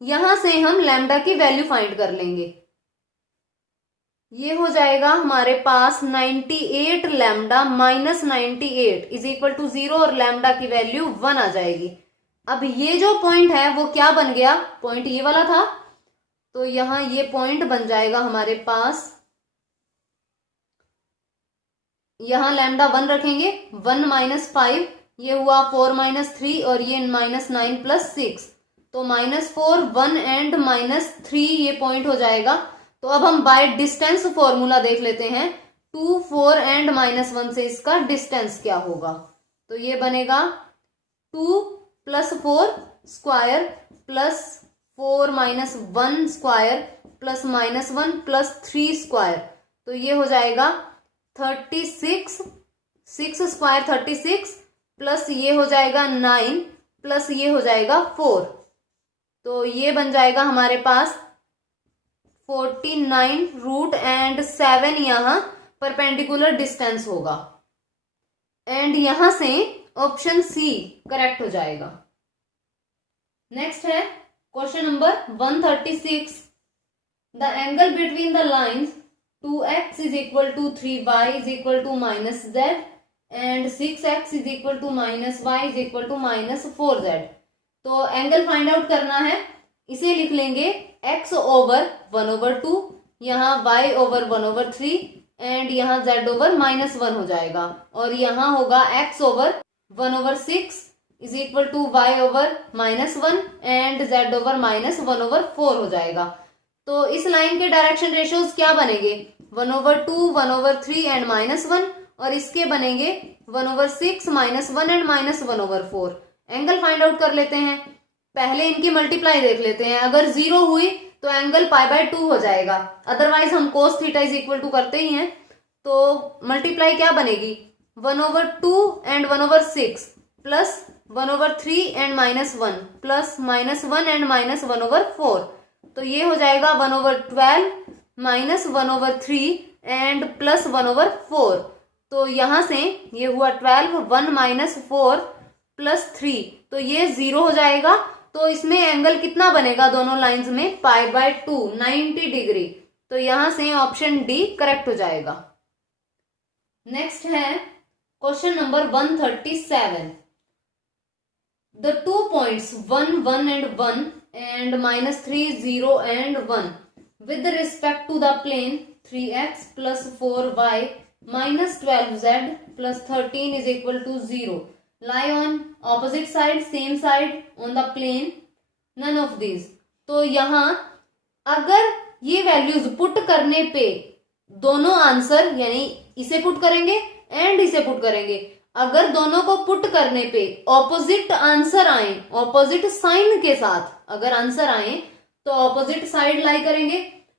यहां से हम लैम्डा की वैल्यू फाइंड कर लेंगे। ये हो जाएगा हमारे पास 98 लैम्डा -98 इज इक्वल टू 0 और लैम्डा की वैल्यू 1 आ जाएगी। अब ये जो पॉइंट है वो क्या बन गया, पॉइंट ये वाला था, तो यहां ये पॉइंट बन जाएगा हमारे पास, यहां लैम्डा 1 रखेंगे, 1 -5 ये हुआ 4 -3 और ये -9 +6, तो -4 1 एंड -3 ये पॉइंट हो जाएगा। तो अब हम बाय डिस्टेंस फॉर्मूला देख लेते हैं, 2 4 एंड -1 से इसका डिस्टेंस क्या होगा। तो ये बनेगा 2 + 4 square plus 4 - 1 square plus -1 plus 3 square, तो ये हो जाएगा 36, 6 स्क्वायर 36 प्लस ये हो जाएगा 9 प्लस ये हो जाएगा 4, तो ये बन जाएगा हमारे पास 49 रूट एंड 7 यहाँ परपेंडिकुलर डिस्टेंस होगा एंड यहां से ऑप्शन सी करेक्ट हो जाएगा। नेक्स्ट है question number 136, the angle between the lines 2x is equal to 3y is equal to -z and 6x is equal to -y is equal to -4z। तो angle find out करना है, इसे लिख लेंगे x over 1/2, यहाँ y over 1/3 and यहाँ z over -1 हो जाएगा और यहाँ होगा x over 1/6 is equal to y over -1 and z over -1/4 हो जाएगा। तो इस लाइन के डायरेक्शन रेशियोज क्या बनेंगे, 1/2 1/3 एंड -1 और इसके बनेंगे 1/6 -1 एंड -1/4। एंगल फाइंड आउट कर लेते हैं, पहले इनकी मल्टीप्लाई देख लेते हैं। अगर 0 हुई तो एंगल π/2 हो जाएगा, अदरवाइज हम cos theta is equal to करते ही हैं। तो मल्टीप्लाई क्या बनेगी, 1/2 and 1/6 plus 1/3 and -1 plus -1 and -1/4, तो ये हो जाएगा 1/12 -1/3 एंड प्लस 1/4। तो यहां से ये हुआ 12 1 - 4 प्लस 3, तो ये 0 हो जाएगा। तो इसमें एंगल कितना बनेगा दोनों लाइंस में, π/2 90 डिग्री। तो यहां से ऑप्शन डी करेक्ट हो जाएगा। नेक्स्ट है question number 137, the 2 points 1 1 and 1 and -3 0 and 1 with respect to the plane 3x plus 4y minus 12z plus 13 is equal to 0 lie on opposite side same side on the plane none of these। तो यहाँ अगर ये values put करने पे दोनों answer, यानी इसे put करेंगे एंड इसे पुट करेंगे, अगर दोनों को पुट करने पे ऑपोजिट आंसर आए, ऑपोजिट साइन के साथ अगर आंसर आए तो ऑपोजिट साइड लाई करेंगे,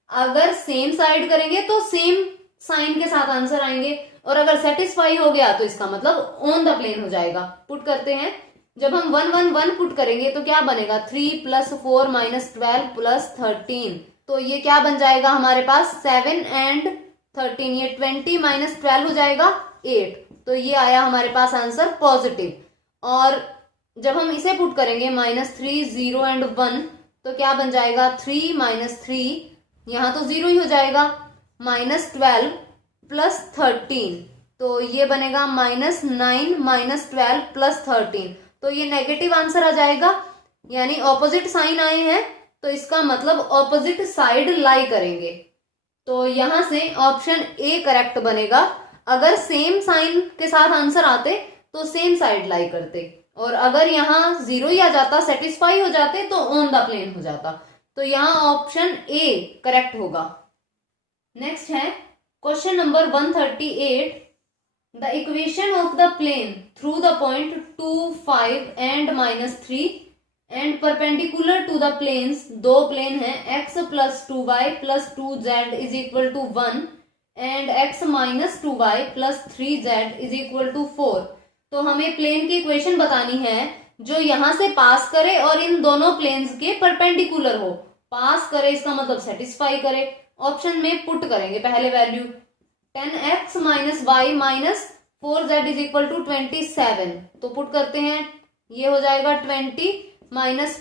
अगर सेम साइड करेंगे तो सेम साइन के साथ आंसर आएंगे, और अगर सेटिस्फाई हो गया तो इसका मतलब ऑन द प्लेन हो जाएगा। पुट करते हैं, जब हम 1 1 1 पुट करेंगे तो क्या बनेगा, 3 + 4 - 12 + 13, तो ये क्या बन जाएगा हमारे पास 7 एंड 13, ये 20 - 12 हो जाएगा 8, तो ये आया हमारे पास आंसर पॉजिटिव। और जब हम इसे पुट करेंगे -3 0 एंड 1, तो क्या बन जाएगा 3 - 3, यहाँ तो 0 ही हो जाएगा, -12 + 13, तो ये बनेगा -9 - 12 + 13, तो ये नेगेटिव आंसर आ जाएगा, यानी ऑपोजिट साइन आए हैं तो इसका मतलब ऑपोजिट साइड लाई करेंगे। तो यहां से ऑप्शन ए करेक्ट बनेगा। अगर सेम साइन के साथ आंसर आते तो सेम साइड लाई करते, और अगर यहाँ 0 ही आ जाता, सेटिस्फाई हो जाते, तो ऑन द प्लेन हो जाता। तो यहाँ ऑप्शन ए करेक्ट होगा। नेक्स्ट है question number 138। The equation of the plane through the point 2, 5 and -3 and perpendicular to the planes, दो प्लेन है x + 2y + 2z = 1 and x - 2y + 3z = 4। तो हमें प्लेन की इक्वेशन बतानी है जो यहां से पास करे और इन दोनों प्लेन्स के परपेंडिकुलर हो। पास करे इसका मतलब सेटिस्फाई करे। ऑप्शन में पुट करेंगे पहले वैल्यू 10x - y - 4z = 27। तो पुट करते हैं, ये हो जाएगा 20 -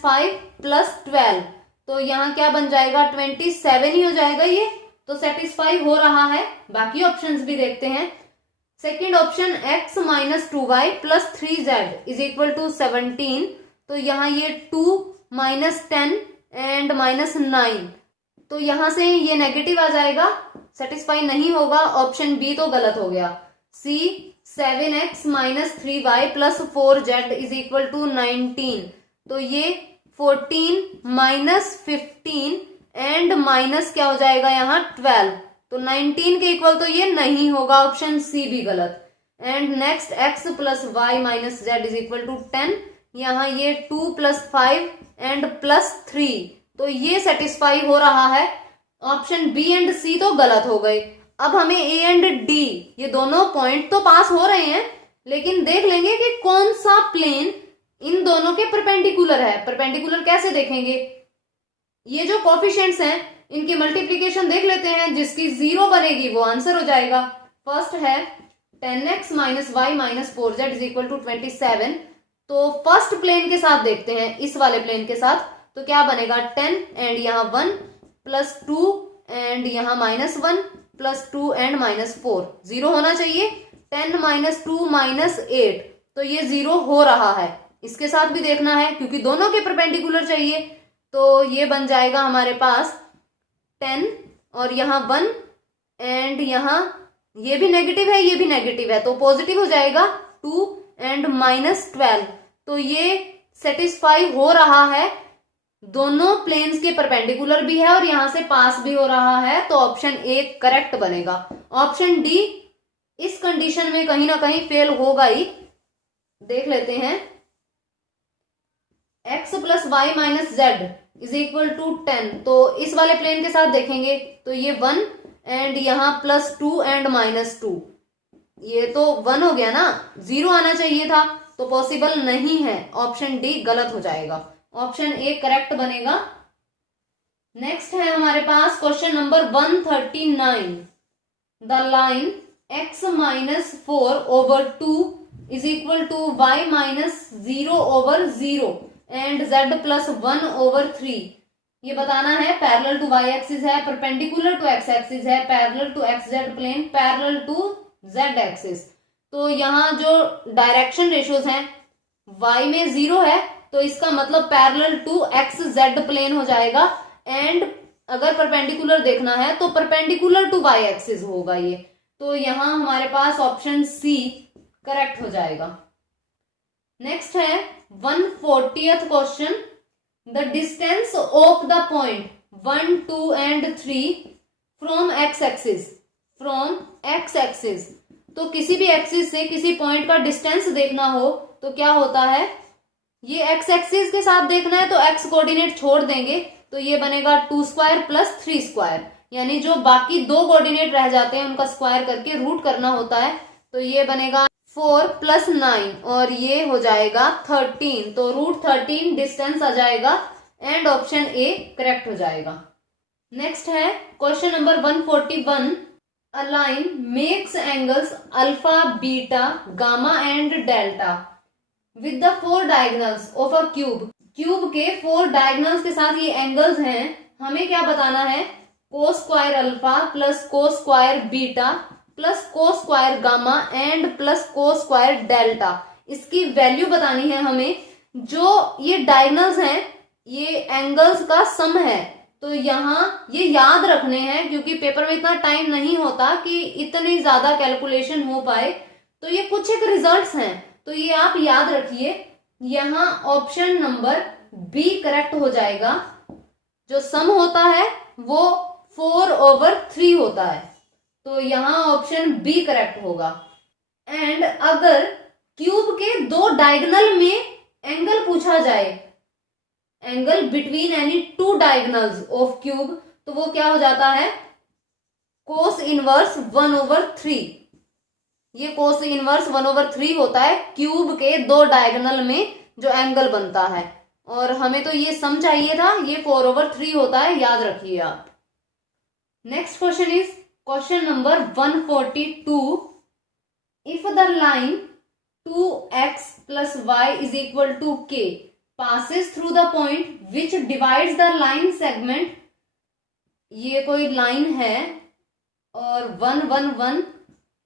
5 + 12। तो यहाँ क्या बन जाएगा, 27 ही हो जाएगा ये। तो सेटिस्फाई हो रहा है। बाकी ऑप्शंस भी देखते हैं। Second option x - 2y + 3z = 17। तो यहाँ ये 2 - 10 एंड -9, तो यहां से ये नेगेटिव आ जाएगा, सेटिस्फाई नहीं होगा। ऑप्शन बी तो गलत हो गया। सी 7x - 3y + 4z = 19। तो ये 14 - 15 एंड माइनस क्या हो जाएगा यहाँ 12। तो 19 के इक्वल तो ये नहीं होगा, ऑप्शन सी भी गलत। And next x + y - z = 10। यहाँ ये 2 + 5 एंड +3, तो ये सेटिस्फाई हो रहा है। ऑप्शन बी एंड सी तो गलत हो गए। अब हमें ए एंड डी, ये दोनों पॉइंट तो पास हो रहे हैं, लेकिन देख लेंगे कि कौन सा प्लेन इन दोनों के परपेंडिकुलर है। परपेंडिकुलर कैसे देखेंगे, ये जो कोफिशिएंट्स हैं इनकी मल्टीप्लीकेशन देख लेते हैं, जिसकी 0 बनेगी वो आंसर हो जाएगा। फर्स्ट है 10x - y - 4z = 27। तो फर्स्ट प्लेन के साथ देखते हैं, इस वाले प्लेन के साथ। तो क्या बनेगा 10 एंड यहाँ 1 + 2 एंड यहाँ -1 + 2 एंड -4, 0 होना चाहिए। 10 - 2 - 8, तो ये 0 हो रहा है। इसके साथ भी देखना है क्योंकि दोनों के परपेंडिकुलर चाहिए। तो ये बन जाएगा हमारे पास 10 और यहाँ 1 एंड यहाँ ये भी नेगेटिव है, ये भी नेगेटिव है, तो पॉजिटिव हो जाएगा 2 एंड -12। तो ये सेटिस्फाई हो रहा है, दोनों प्लेन्स के परपेंडिकुलर भी है और यहां से पास भी हो रहा है। तो ऑप्शन ए करेक्ट बनेगा। ऑप्शन डी इस कंडीशन में कहीं ना कहीं फेल होगा ही। देख लेते हैं, x + y - z = 10। तो इस वाले प्लेन के साथ देखेंगे तो ये 1 एंड यहाँ +2 एंड -2, ये तो 1 हो गया ना, 0 आना चाहिए था, तो पॉसिबल नहीं है। ऑप्शन डी गलत हो जाएगा, ऑप्शन ए करेक्ट बनेगा। नेक्स्ट है हमारे पास question number 139। The line x - 4/2 = y - 0/0 and z + 1/3। ये बताना है पैरेलल टू y एक्सिस है, परपेंडिकुलर टू x एक्सिस है, parallel to xz plane, parallel to z axis. तो यहाँ जो डायरेक्शन रेशियोज हैं, y में 0 है, तो इसका मतलब पैरेलल टू xz प्लेन हो जाएगा। एंड अगर परपेंडिकुलर देखना है तो परपेंडिकुलर टू y एक्सिस होगा ये। तो यहां हमारे पास ऑप्शन सी करेक्ट हो जाएगा। नेक्स्ट है 140th question. The distance of the point 1, 2 and 3 from x axis, from x axis. तो किसी भी एक्सिस से किसी पॉइंट का डिस्टेंस देखना हो तो क्या होता है, ये x एक्सिस के साथ देखना है तो x कोऑर्डिनेट छोड़ देंगे, तो ये बनेगा 2² + 3², यानी जो बाकी दो कोऑर्डिनेट रह जाते हैं उनका स्क्वायर करके रूट करना होता है। तो ये बनेगा 4 + 9 और ये हो जाएगा 13। तो √13 डिस्टेंस आ जाएगा एंड ऑप्शन ए करेक्ट हो जाएगा। नेक्स्ट है question number 141। A line makes angles alpha, beta, gamma and delta with the 4 diagonals of a cube. Cube के 4 डायगोनल्स के साथ ये एंगल्स हैं। हमें क्या बताना है, cos² alpha + cos² beta + cos² gamma and +cos² delta. इसकी वैल्यू बतानी है हमें। जो ये डायगोनल्स हैं ये एंगल्स का सम है, तो यहाँ ये याद रखने हैं, क्योंकि पेपर में इतना टाइम नहीं होता कि इतनी ज्यादा कैलकुलेशन हो पाए। तो ये कुछ एक रिजल्ट्स हैं, तो ये आप याद रखिए। यहाँ ऑप्शन नंबर बी करेक्ट हो जाएगा। जो सम होता है वो 4/3 होता है, तो यहाँ ऑप्शन बी करेक्ट होगा। एंड अगर क्यूब के दो डायगोनल में एंगल पूछा जाए, angle between any two diagonals of cube, तो वो क्या हो जाता है, कोस इनवर्स 1/3। ये कोस इनवर्स 1/3 होता है क्यूब के दो डायगोनल में जो एंगल बनता है। और हमें तो ये सम चाहिए था, ये 4/3 होता है, याद रखिए आप। Next question is question number 142। If the line 2x + y = k passes through the point which divides the line segment, ये कोई लाइन है और 1 1 1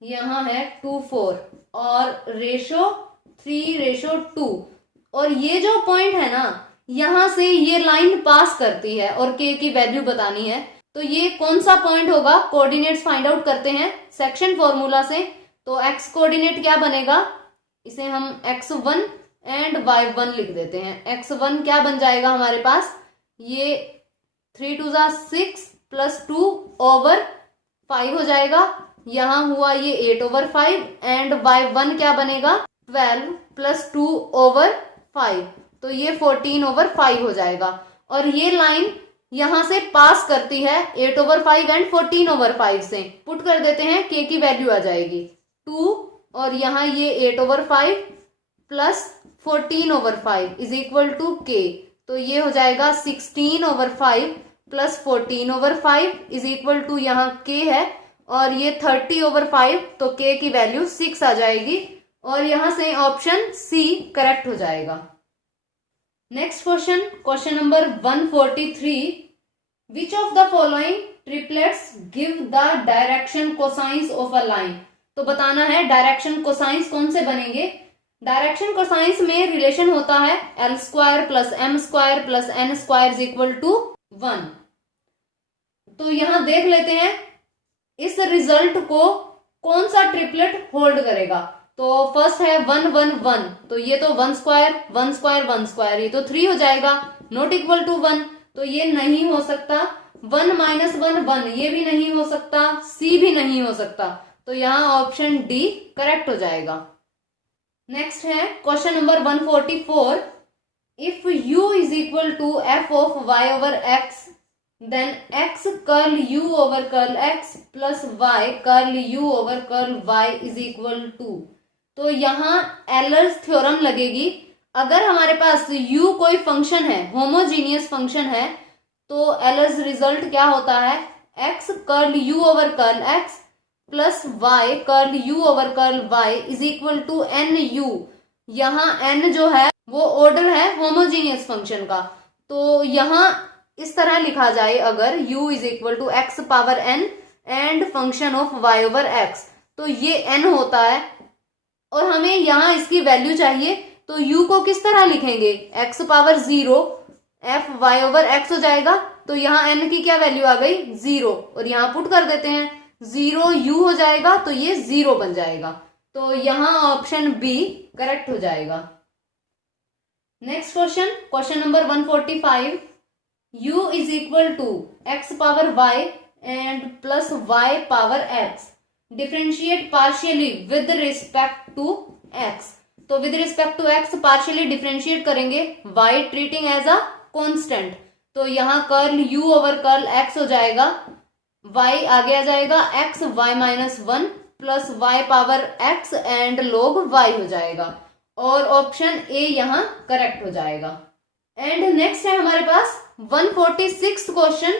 यहाँ है 2 4 और रेशो 3:2, और ये जो पॉइंट है ना, यहां से ये लाइन पास करती है और k की वैल्यू बतानी है। तो ये कौन सा पॉइंट होगा, कोऑर्डिनेट्स फाइंड आउट करते हैं सेक्शन फॉर्मूला से। तो x कोऑर्डिनेट क्या बनेगा, इसे हम x1 एंड y1 लिख देते हैं। x1 क्या बन जाएगा हमारे पास, ये 3 2 6 + 2/5 हो जाएगा। यहां हुआ ये 8/5 एंड y1 क्या बनेगा, 12 + 2/5, तो ये 14/5 हो जाएगा। और ये लाइन यहां से पास करती है 8/5 एंड 14/5 से। पुट कर देते हैं, k की वैल्यू आ जाएगी 2 और यहाँ ये 8/5 + 14/5 = k, तो ये हो जाएगा 16/5 + 14/5 = यहाँ k है, और ये 30/5, तो k की वैल्यू 6 आ जाएगी, और यहां से ऑप्शन सी करेक्ट हो जाएगा। Next question, question number 143। Which of the following triplets give the direction cosines of a line, तो बताना है डायरेक्शन कोसाइंस कौन से बनेंगे। डायरेक्शन कोसाइंस में रिलेशन होता है L² + M² + N² = 1। तो यहां देख लेते हैं इस रिजल्ट को कौन सा ट्रिपलेट होल्ड करेगा। तो फर्स्ट है 1 1 1, तो ये तो 1² 1² 1², ये तो 3 हो जाएगा, नॉट इक्वल टू 1, तो ये नहीं हो सकता। 1 - 1 1, ये भी नहीं हो सकता, सी भी नहीं हो सकता, तो यहाँ ऑप्शन डी करेक्ट हो जाएगा। नेक्स्ट है question number 144। If u = f(y/x), then x curl u/x plus y curl u/y = तो यहाँ एलर्स थ्योरम लगेगी। अगर हमारे पास u कोई फंक्शन है, होमोजीनियस फंक्शन है, तो एलर्स रिजल्ट क्या होता है, x curl u/x plus y curl u/y = nu। यहाँ n जो है वो ऑर्डर है होमोजीनियस फंक्शन का, तो यहाँ इस तरह लिखा जाए, अगर u = x⁴n and function of y/x, तो ये n होता है और हमें यहाँ इसकी वैल्यू चाहिए, तो u को किस तरह लिखेंगे, x⁴0 f(y/x) हो जाएगा, तो यहाँ n की क्या वैल्यू आ गई, 0, और यहाँ पुट कर देते हैं, 0 u हो जाएगा, तो ये 0 बन जाएगा, तो यहाँ ऑप्शन बी करेक्ट हो जाएगा। Next question, question number 145। u = x⁴y and plus y⁴x differentiate partially with respect to x। तो with respect to x partially differentiate करेंगे, y treating as a constant, तो यहाँ कर्ल u/x हो जाएगा, y आगे आ जाएगा x(y-1) plus y⁴x and log y हो जाएगा, और ऑप्शन ए यहाँ करेक्ट हो जाएगा। एंड नेक्स्ट है हमारे पास 146 क्वेश्चन,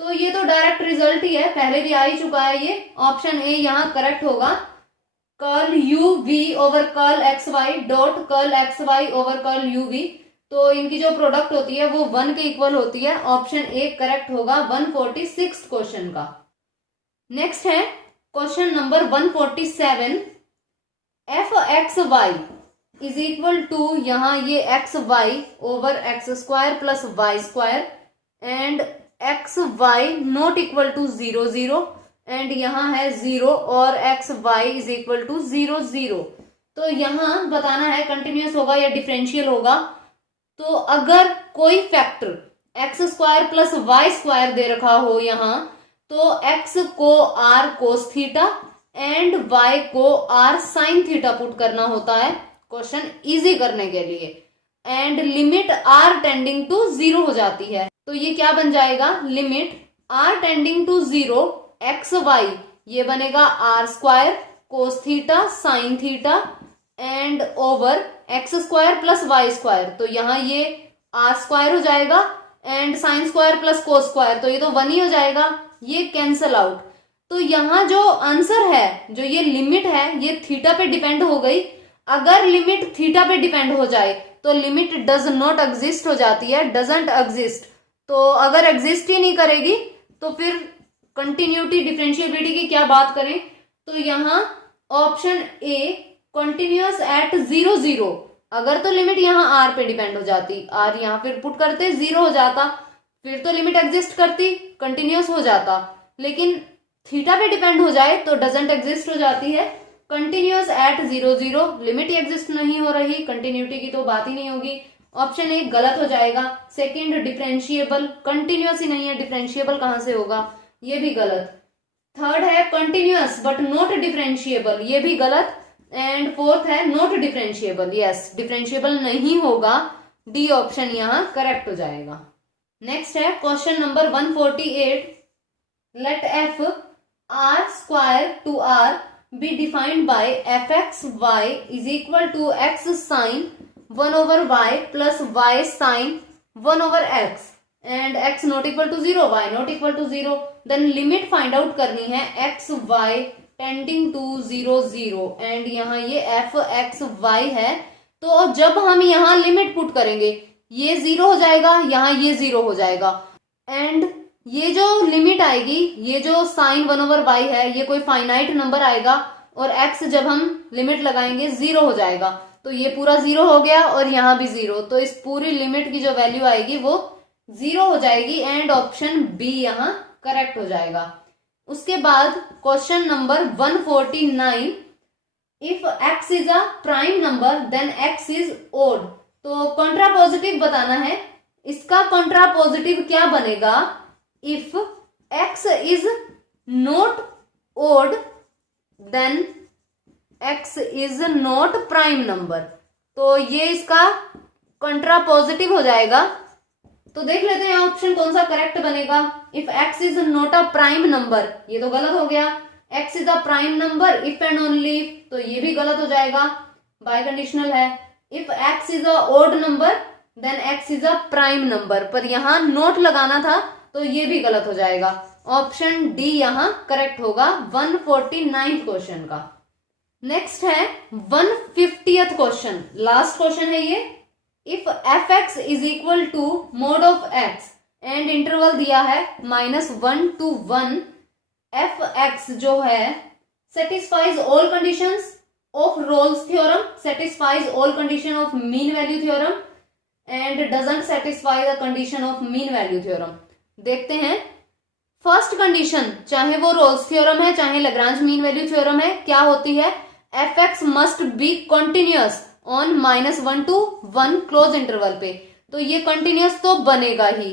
तो ये तो डायरेक्ट रिजल्ट ही है, पहले भी आ ही चुका है, ये ऑप्शन ए यहाँ करेक्ट होगा। कर्ल u(v/कर्ल xy डॉट कर्ल xy/कर्ल u(v), तो इनकी जो प्रोडक्ट होती है वो 1 के इक्वल होती है, ऑप्शन ए करेक्ट होगा 146 क्वेश्चन का। नेक्स्ट है क्वेश्चन नंबर 147। f(x,y) = यहाँ ये xy/x² + y² and x y not equal to 0 0 and यहाँ है 0 और x y is equal to 0 0। तो यहाँ बताना है कंटिन्यूअस होगा या डिफरेंशियल होगा। तो अगर कोई factor X square plus Y square दे रखा हो यहाँ, तो एक्स को R cos theta and Y को आर साइन थीटा पुट करना होता है क्वेश्चन इजी करने के लिए, and limit R tending to 0 हो जाती है। तो ये क्या बन जाएगा, limit R tending to 0 X Y, ये बनेगा R square cos theta sine theta and over X square plus Y square, तो यहाँ ये आर स्क्वायर हो जाएगा and sine square plus cos square, तो ये तो 1 ही हो जाएगा, ये कैंसल आउट। तो यहाँ जो आंसर है, जो ये लिमिट है, ये थीटा पे डिपेंड हो गई। अगर लिमिट थीटा पे डिपेंड हो जाए तो लिमिट डज नॉट एग्जिस्ट हो जाती है, डजंट एग्जिस्ट। तो अगर एग्जिस्ट ही नहीं करेगी तो फिर कंटिन्यूटी डिफरेंशिएबिलिटी की क्या बात करें। तो यहाँ ऑप्शन ए कंटिन्यूअस एट 0 0, अगर तो लिमिट यहाँ आर पे डिपेंड हो जाती, आर यहाँ फिर पुट करते 0 हो जाता, फिर तो लिमिट एग्जिस्ट करती, कंटिन्यूअस हो जाता। लेकिन थीटा पे डिपेंड हो जाए तो डजंट एग्जिस्ट हो जाती है। Continuous at 0 0, limit he exist नहीं हो रही, कंटिन्यूटी की तो बात ही नहीं होगी। ऑप्शन ए गलत हो जाएगा। सेकंड डिफरेंशिएबल, कंटिन्यूअस ही नहीं है, डिफरेंशिएबल कहां से होगा, ये भी गलत। थर्ड है कंटिन्यूअस बट नॉट डिफरेंशिएबल, ये भी गलत। एंड फोर्थ है नॉट डिफरेंशिएबल, यस डिफरेंशिएबल नहीं होगा, डी ऑप्शन यहाँ करेक्ट हो जाएगा। नेक्स्ट है question number 148, let f R square to R be defined by fxy is equal to x sin 1 over y plus y sin 1 over x and x not equal to 0, y not equal to 0, then limit find out करनी है x y tending to 0 0 and यहाँ ये f x y है। तो जब हम यहाँ limit put करेंगे ये 0 हो जाएगा, यहाँ ये 0 हो जाएगा एंड ये जो लिमिट आएगी, ये जो साइन 1 ओवर वाई है, ये कोई फाइनाइट नंबर आएगा और x जब हम लिमिट लगाएंगे 0 हो जाएगा, तो ये पूरा 0 हो गया और यहाँ भी 0, तो इस पूरी लिमिट की जो वैल्यू आएगी वो 0 हो जाएगी एंड ऑप्शन बी यहाँ करेक्ट हो जाएगा। उसके बाद question number 149, if x is a prime number then x is odd, तो कॉन्ट्रा पॉजिटिव बताना है। इसका कॉन्ट्रा पॉजिटिव क्या बनेगा, if x is not odd then x is not prime number, तो ये इसका कंट्रा पॉजिटिव हो जाएगा। तो देख लेते हैं ऑप्शन कौन सा करेक्ट बनेगा। If x is not a prime number, ये तो गलत हो गया। x is a prime number if and only if, तो ये भी गलत हो जाएगा, बाय कंडीशनल है। If x is a odd number then x is a prime number, पर यहाँ नोट लगाना था तो ये भी गलत हो जाएगा। ऑप्शन डी यहाँ करेक्ट होगा 149 क्वेश्चन का। नेक्स्ट है 150th क्वेश्चन, लास्ट क्वेश्चन है ये। If f x is equal to mod of x and interval दिया है -1 to 1, एफ एक्स जो है satisfies all conditions of Rolle's theorem, satisfies all condition of mean value theorem and doesn't satisfy the condition of mean value theorem. देखते हैं first condition, चाहे वो Rolle's theorem है चाहे लैग्रांज मीन वैल्यू थ्योरम है, क्या होती है, F x must be continuous on -1 to 1 close interval पे, तो ये कंटिन्यूअस तो बनेगा ही।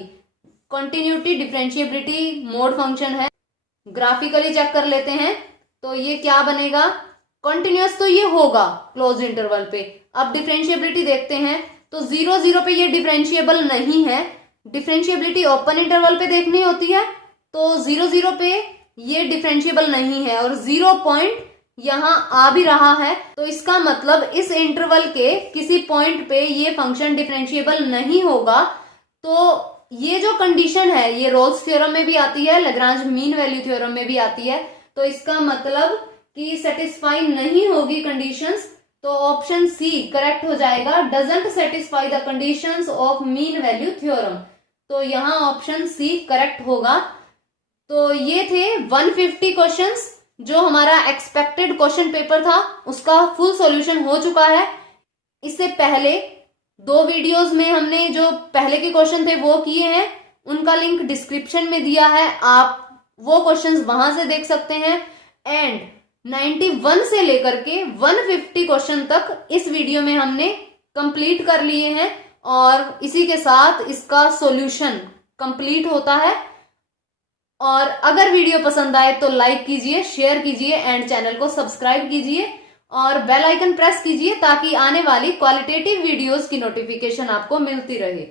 कंटिन्यूटी डिफरेंशिएबिलिटी मोड फंक्शन है, ग्राफिकली चेक कर लेते हैं, तो ये क्या बनेगा, कंटिन्यूअस तो ये होगा क्लोज इंटरवल पे। अब डिफरेंशिएबिलिटी देखते हैं, तो 0 0 पे ये डिफरेंशिएबल नहीं है, डिफरेंशिएबिलिटी ओपन इंटरवल पे देखनी होती है, तो 0 0 पे ये डिफरेंशिएबल नहीं है और 0 पॉइंट यहाँ आ भी रहा है, तो इसका मतलब इस इंटरवल के किसी पॉइंट पे ये फंक्शन डिफरेंशिएबल नहीं होगा। तो ये जो कंडीशन है ये रोल्स थ्योरम में भी आती है, लैग्रांज मीन वैल्यू थ्योरम में भी आती है, तो इसका मतलब कि सेटिस्फाई नहीं होगी कंडीशंस, तो ऑप्शन सी करेक्ट हो जाएगा, doesn't satisfy the conditions of mean value theorem, तो यहाँ ऑप्शन सी करेक्ट होगा। तो ये थे 150 क्वेश्चंस, जो हमारा एक्सपेक्टेड क्वेश्चन पेपर था उसका फुल सॉल्यूशन हो चुका है। इससे पहले 2 वीडियोस में हमने जो पहले के क्वेश्चन थे वो किए हैं, उनका लिंक डिस्क्रिप्शन में दिया है, आप वो क्वेश्चंस वहां से देख सकते हैं। एंड 91 से लेकर के 150 क्वेश्चन तक इस वीडियो में हमने कंप्लीट कर लिए हैं और इसी के साथ इसका सॉल्यूशन कंप्लीट होता है। और अगर वीडियो पसंद आए तो लाइक कीजिए, शेयर कीजिए एंड चैनल को सब्सक्राइब कीजिए और बेल आइकन प्रेस कीजिए ताकि आने वाली क्वालिटेटिव वीडियोस की नोटिफिकेशन आपको मिलती रहे।